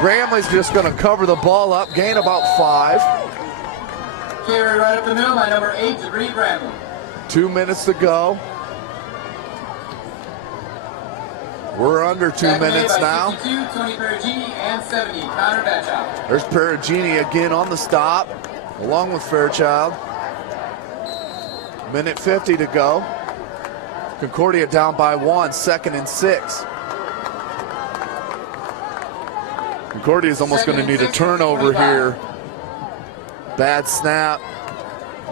Bramley's just going to cover the ball up. Gain about 5. Carry right up the middle by number 8, Reed Bramley. 2 minutes to go. We're under 2 minutes now. 62, Tony Perugini, and 70, Connor Batchow. There's Perugini again on the stop, along with Fairchild. 1:50 to go. Concordia down by 1, 2nd and 6. Concordia is almost going to need a turnover here. Bad snap,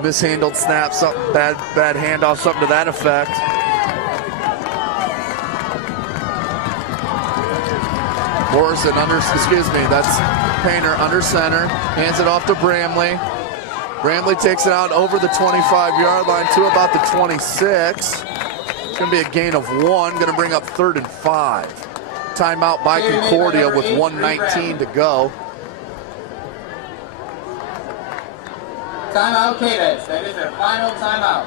mishandled snap, something bad handoff, something to that effect. Morrison that's Painter under center, hands it off to Bramley. Bramley takes it out over the 25-yard line to about the 26. It's going to be a gain of 1, going to bring up 3rd and 5. Timeout by Concordia with 1:19 to go. Timeout, Cadets. That is their final timeout.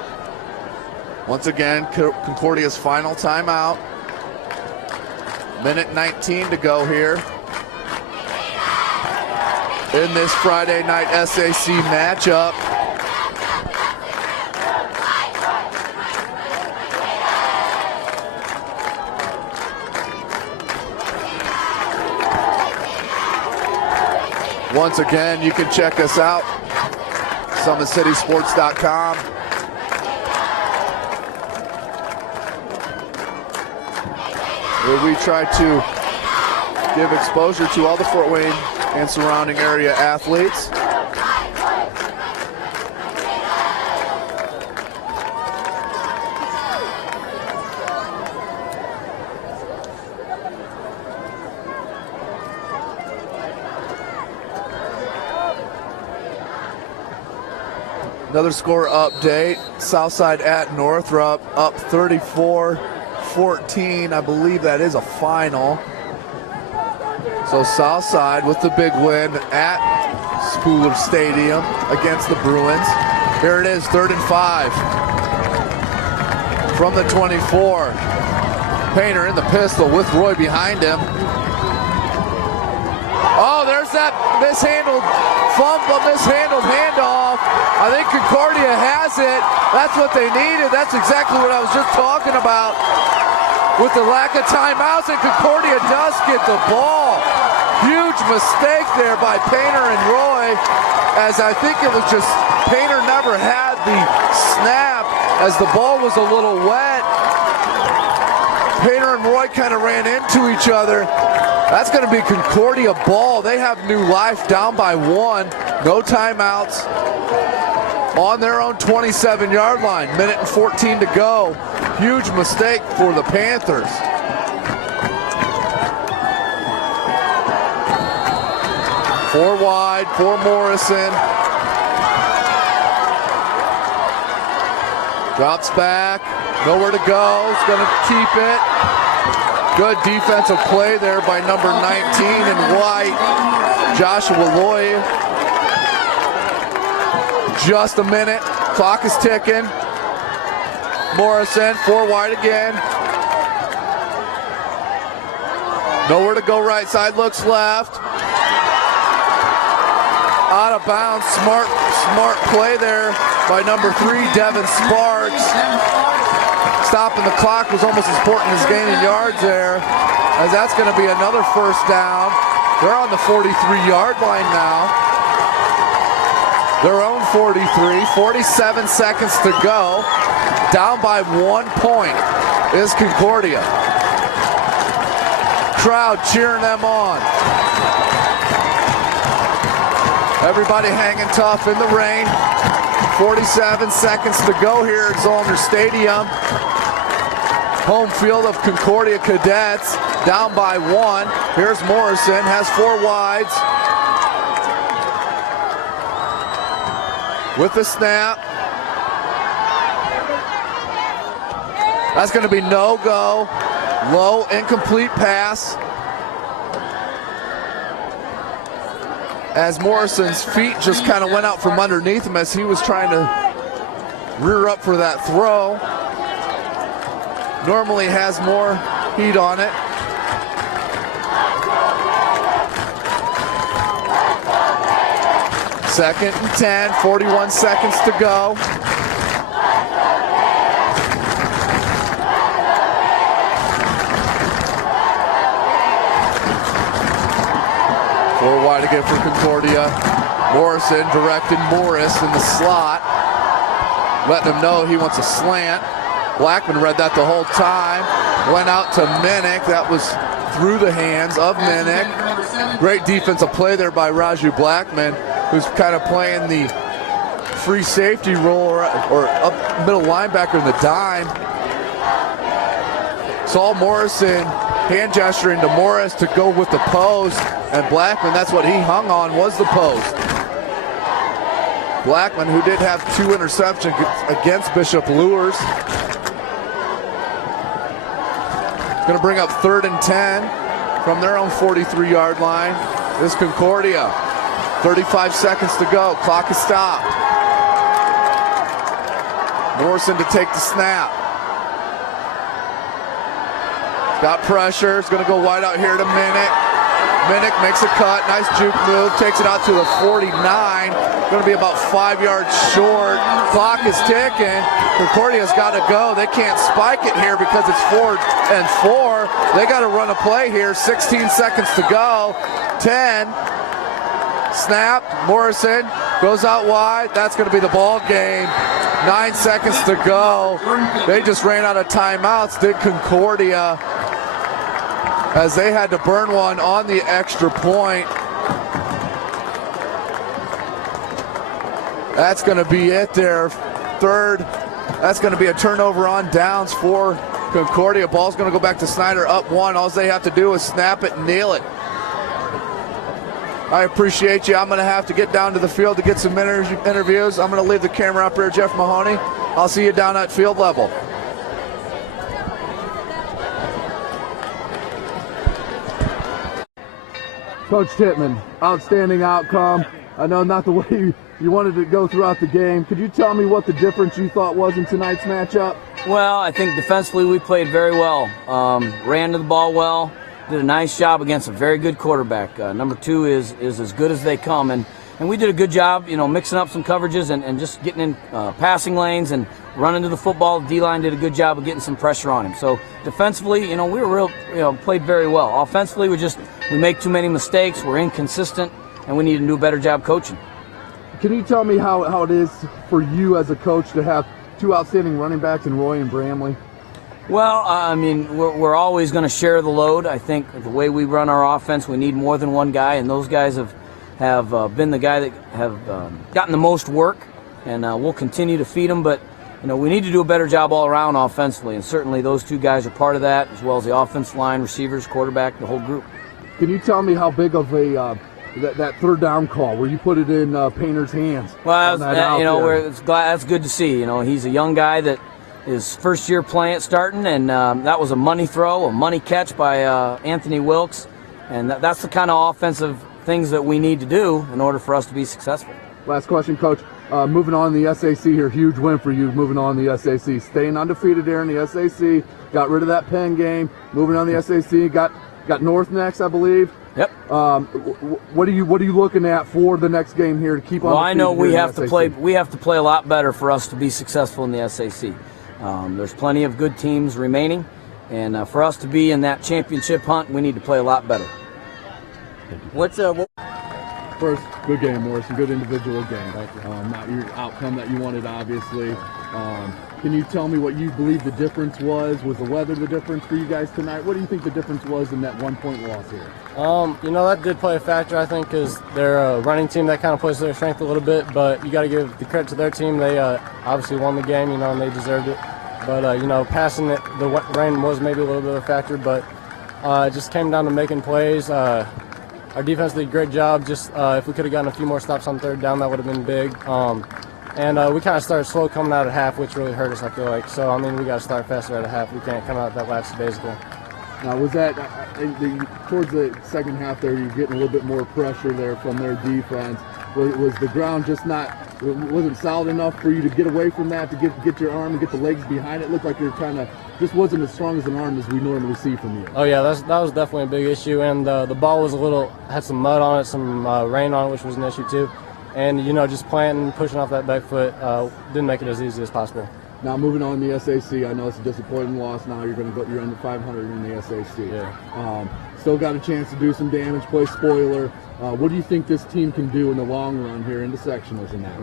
Once again, Concordia's final timeout. 1:19 to go here in this Friday night SAC matchup. Once again, you can check us out. SummitCitySports.com. Where we try to give exposure to all the Fort Wayne and surrounding area athletes. Another score update. Southside at Northrop up 34-14. I believe that is a final. So Southside with the big win at Schooler Stadium against the Bruins. Here it is, 3rd and 5 from the 24. Painter in the pistol with Roy behind him. Oh, there's that mishandled handoff. I think Concordia has it. That's what they needed. That's exactly what I was just talking about. With the lack of timeouts, and Concordia does get the ball. Huge mistake there by Painter and Roy, as I think it was just Painter never had the snap as the ball was a little wet. Painter and Roy kind of ran into each other. That's going to be Concordia ball. They have new life, down by 1. No timeouts. On their own 27-yard line. Minute and 14 to go. Huge mistake for the Panthers. Four wide for Morrison. Drops back. Nowhere to go. He's going to keep it. Good defensive play there by number 19 in white, Joshua Loy. Just a minute. Clock is ticking. Morrison, 4 wide again. Nowhere to go right side, looks left. Out of bounds, smart play there by number 3, Devin Sparks. Stopping the clock was almost as important as gaining yards there, as that's going to be another first down. They're on the 43-yard line now. Their own 43, 47 seconds to go. Down by 1 point is Concordia. Crowd cheering them on. Everybody hanging tough in the rain. 47 seconds to go here at Zollner Stadium. Home field of Concordia Cadets, down by 1. Here's Morrison, has 4 wides. With the snap. That's going to be no-go. Low, incomplete pass. As Morrison's feet just kind of went out from underneath him as he was trying to rear up for that throw. Normally has more heat on it. Second and 10, 41 seconds to go. Four wide again for Concordia. Morrison directing Morris in the slot, letting him know he wants a slant. Blackman read that the whole time. Went out to Minnick. That was through the hands of Minnick. Great defensive play there by Raju Blackman, who's kind of playing the free safety role or up middle linebacker in the dime. Saw Morrison hand gesturing to Morris to go with the post, and Blackman, that's what he hung on, was the post. Blackman, who did have 2 interceptions against Bishop Lures. Going to bring up 3rd and 10 from their own 43-yard line. This Concordia. 35 seconds to go. Clock is stopped. Morrison to take the snap. Got pressure. It's going to go wide out here to Minnick. Minnick makes a cut. Nice juke move. Takes it out to the 49. Going to be about 5 yards short. Clock is ticking. Concordia's got to go. They can't spike it here because it's 4 and 4. They got to run a play here. 16 seconds to go. 10. Snap. Morrison goes out wide. That's going to be the ball game. 9 seconds to go. They just ran out of timeouts, did Concordia, as they had to burn one on the extra point. That's going to be it there. Third. That's going to be a turnover on downs for Concordia. Ball's going to go back to Snider, up 1. All they have to do is snap it and nail it. I appreciate you. I'm going to have to get down to the field to get some interviews. I'm going to leave the camera up here, Jeff Mahoney. I'll see you down at field level. Coach Tittman, outstanding outcome. I know not the way you wanted to go throughout the game. Could you tell me what the difference you thought was in tonight's matchup? Well, I think defensively we played very well. Ran to the ball well. did a nice job against a very good quarterback. Number 2 is as good as they come, and we did a good job, mixing up some coverages and just getting in passing lanes and running to the football. D-line did a good job of getting some pressure on him. So defensively, we were played very well. Offensively, we make too many mistakes. We're inconsistent, and we need to do a better job coaching. Can you tell me how it is for you as a coach to have 2 outstanding running backs in Roy and Bramley? Well, we're always going to share the load. I think the way we run our offense, we need more than one guy, and those guys have been the guy that have gotten the most work, and we'll continue to feed them. But we need to do a better job all around offensively, and certainly those 2 guys are part of that, as well as the offensive line, receivers, quarterback, the whole group. Can you tell me how big of a that 3rd down call where you put it in Painter's hands? Well, that's good to see. He's a young guy that is first year starting, and that was a money throw, a money catch by Anthony Wilkes, and that's the kind of offensive things that we need to do in order for us to be successful. Last question, Coach. Moving on in the SAC here, huge win for you moving on in the SAC. Staying undefeated there in the SAC, got rid of that Penn game, moving on the SAC, got North next, I believe. Yep. What are you looking at for the next game here to keep on? Well, I know we have to play a lot better for us to be successful in the SAC. There's plenty of good teams remaining, and for us to be in that championship hunt, we need to play a lot better. First, good game, Morrison. Good individual game. Not your outcome that you wanted, obviously. Can you tell me what you believe the difference was? Was the weather the difference for you guys tonight? What do you think the difference was in that 1-point loss here? That did play a factor, I think, because they're a running team that kind of plays their strength a little bit. But you got to give the credit to their team. They obviously won the game, and they deserved it. But passing it, the rain was maybe a little bit of a factor. But it just came down to making plays. Our defense did a great job. Just if we could have gotten a few more stops on 3rd down, that would have been big. And we kind of started slow coming out at half, which really hurt us, I feel like. So, we got to start faster at half. We can't come out that last days ago. Now, was that towards the second half there, you're getting a little bit more pressure there from their defense? Was the ground just wasn't solid enough for you to get away from that, to get your arm and get the legs behind it? It looked like you're just wasn't as strong as an arm as we normally see from you. Oh, yeah, that was definitely a big issue. And the ball was had some mud on it, some rain on it, which was an issue too. And, just planting, pushing off that back foot didn't make it as easy as possible. Now, moving on to the SAC, I know it's a disappointing loss. Now you're under 500 in the SAC. Yeah. Still got a chance to do some damage, play spoiler. What do you think this team can do in the long run here into sectionals and that?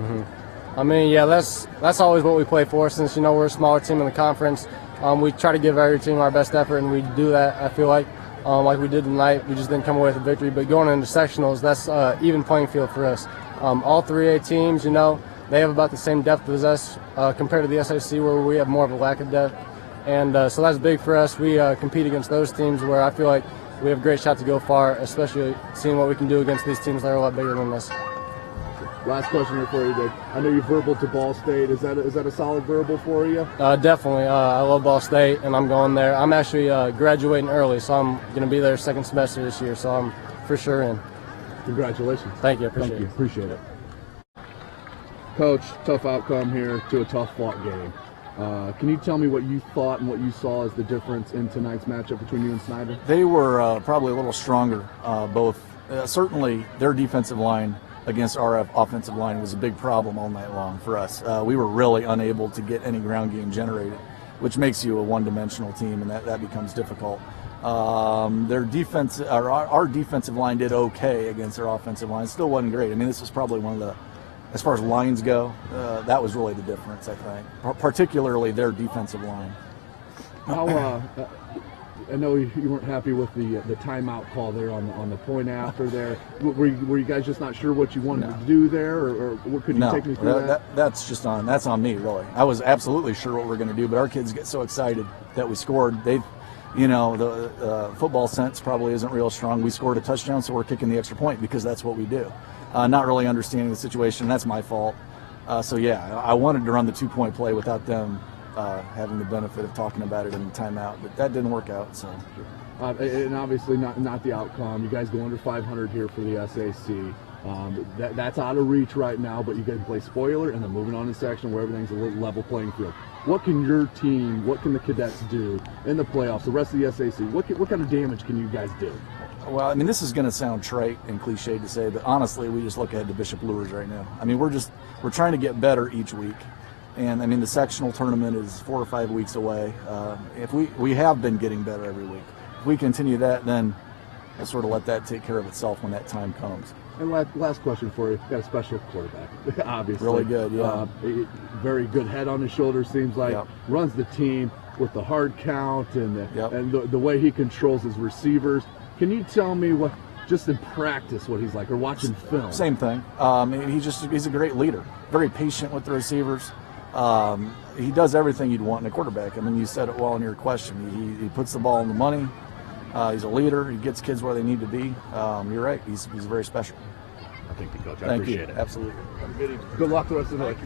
Mm-hmm. That's always what we play for. Since, we're a smaller team in the conference, we try to give every team our best effort, and we do that, I feel like we did tonight. We just didn't come away with a victory. But going into sectionals, that's even playing field for us. All 3A teams, they have about the same depth as us compared to the SIC, where we have more of a lack of depth. And so that's big for us. We compete against those teams where I feel like we have a great shot to go far, especially seeing what we can do against these teams that are a lot bigger than us. Last question here for you, Dick. I know you verbal to Ball State. Is that a solid verbal for you? Definitely. I love Ball State, and I'm going there. I'm actually graduating early, so I'm going to be there 2nd semester this year, so I'm for sure in. Congratulations. Thank you. Appreciate it. Coach, tough outcome here to a tough-fought game. Can you tell me what you thought and what you saw as the difference in tonight's matchup between you and Snider? They were probably a little stronger, both. Certainly, their defensive line against our offensive line was a big problem all night long for us. We were really unable to get any ground game generated, which makes you a one-dimensional team, and that becomes difficult. Their defense, our defensive line did okay against their offensive line. Still wasn't great. This was probably one of the, as far as lines go, that was really the difference, I think, particularly their defensive line. I know you weren't happy with the timeout call there on the point after there. Were you guys just not sure what you wanted to do there, or what could you take me through that? That's on me, really. I was absolutely sure what we're going to do, but our kids get so excited that we scored. The football sense probably isn't real strong. We scored a touchdown, so we're kicking the extra point because that's what we do. Not really understanding the situation. That's my fault. I wanted to run the 2-point play without them having the benefit of talking about it in the timeout, but that didn't work out. So, and obviously not the outcome. You guys go under 500 here for the SAC. That's out of reach right now, but you guys play spoiler and then moving on to section where everything's a little level playing field. What can your team, what can the cadets do in the playoffs, the rest of the SAC? What kind of damage can you guys do? Well, I mean, this is going to sound trite and cliche to say, but honestly, we just look ahead to Bishop Luers right now. I mean, we're trying to get better each week. And I mean, the sectional tournament is 4 or 5 weeks away. If we have been getting better every week. If we continue that, then we'll sort of let that take care of itself when that time comes. And last question for you. Got a special quarterback, obviously. Really good, yeah. Very good head on his shoulders, seems like. Yep. Runs the team with the hard count and Yep. the way he controls his receivers. Can you tell me what, just in practice, what he's like, or watching film? Same thing. He's a great leader. Very patient with the receivers. He does everything you'd want in a quarterback. I mean, you said it well in your question. He puts the ball in the money. He's a leader. He gets kids where they need to be. You're right. He's very special. Thank you, Coach. I Thank appreciate you. it. Absolutely. Have a good evening. Good luck the rest of the night.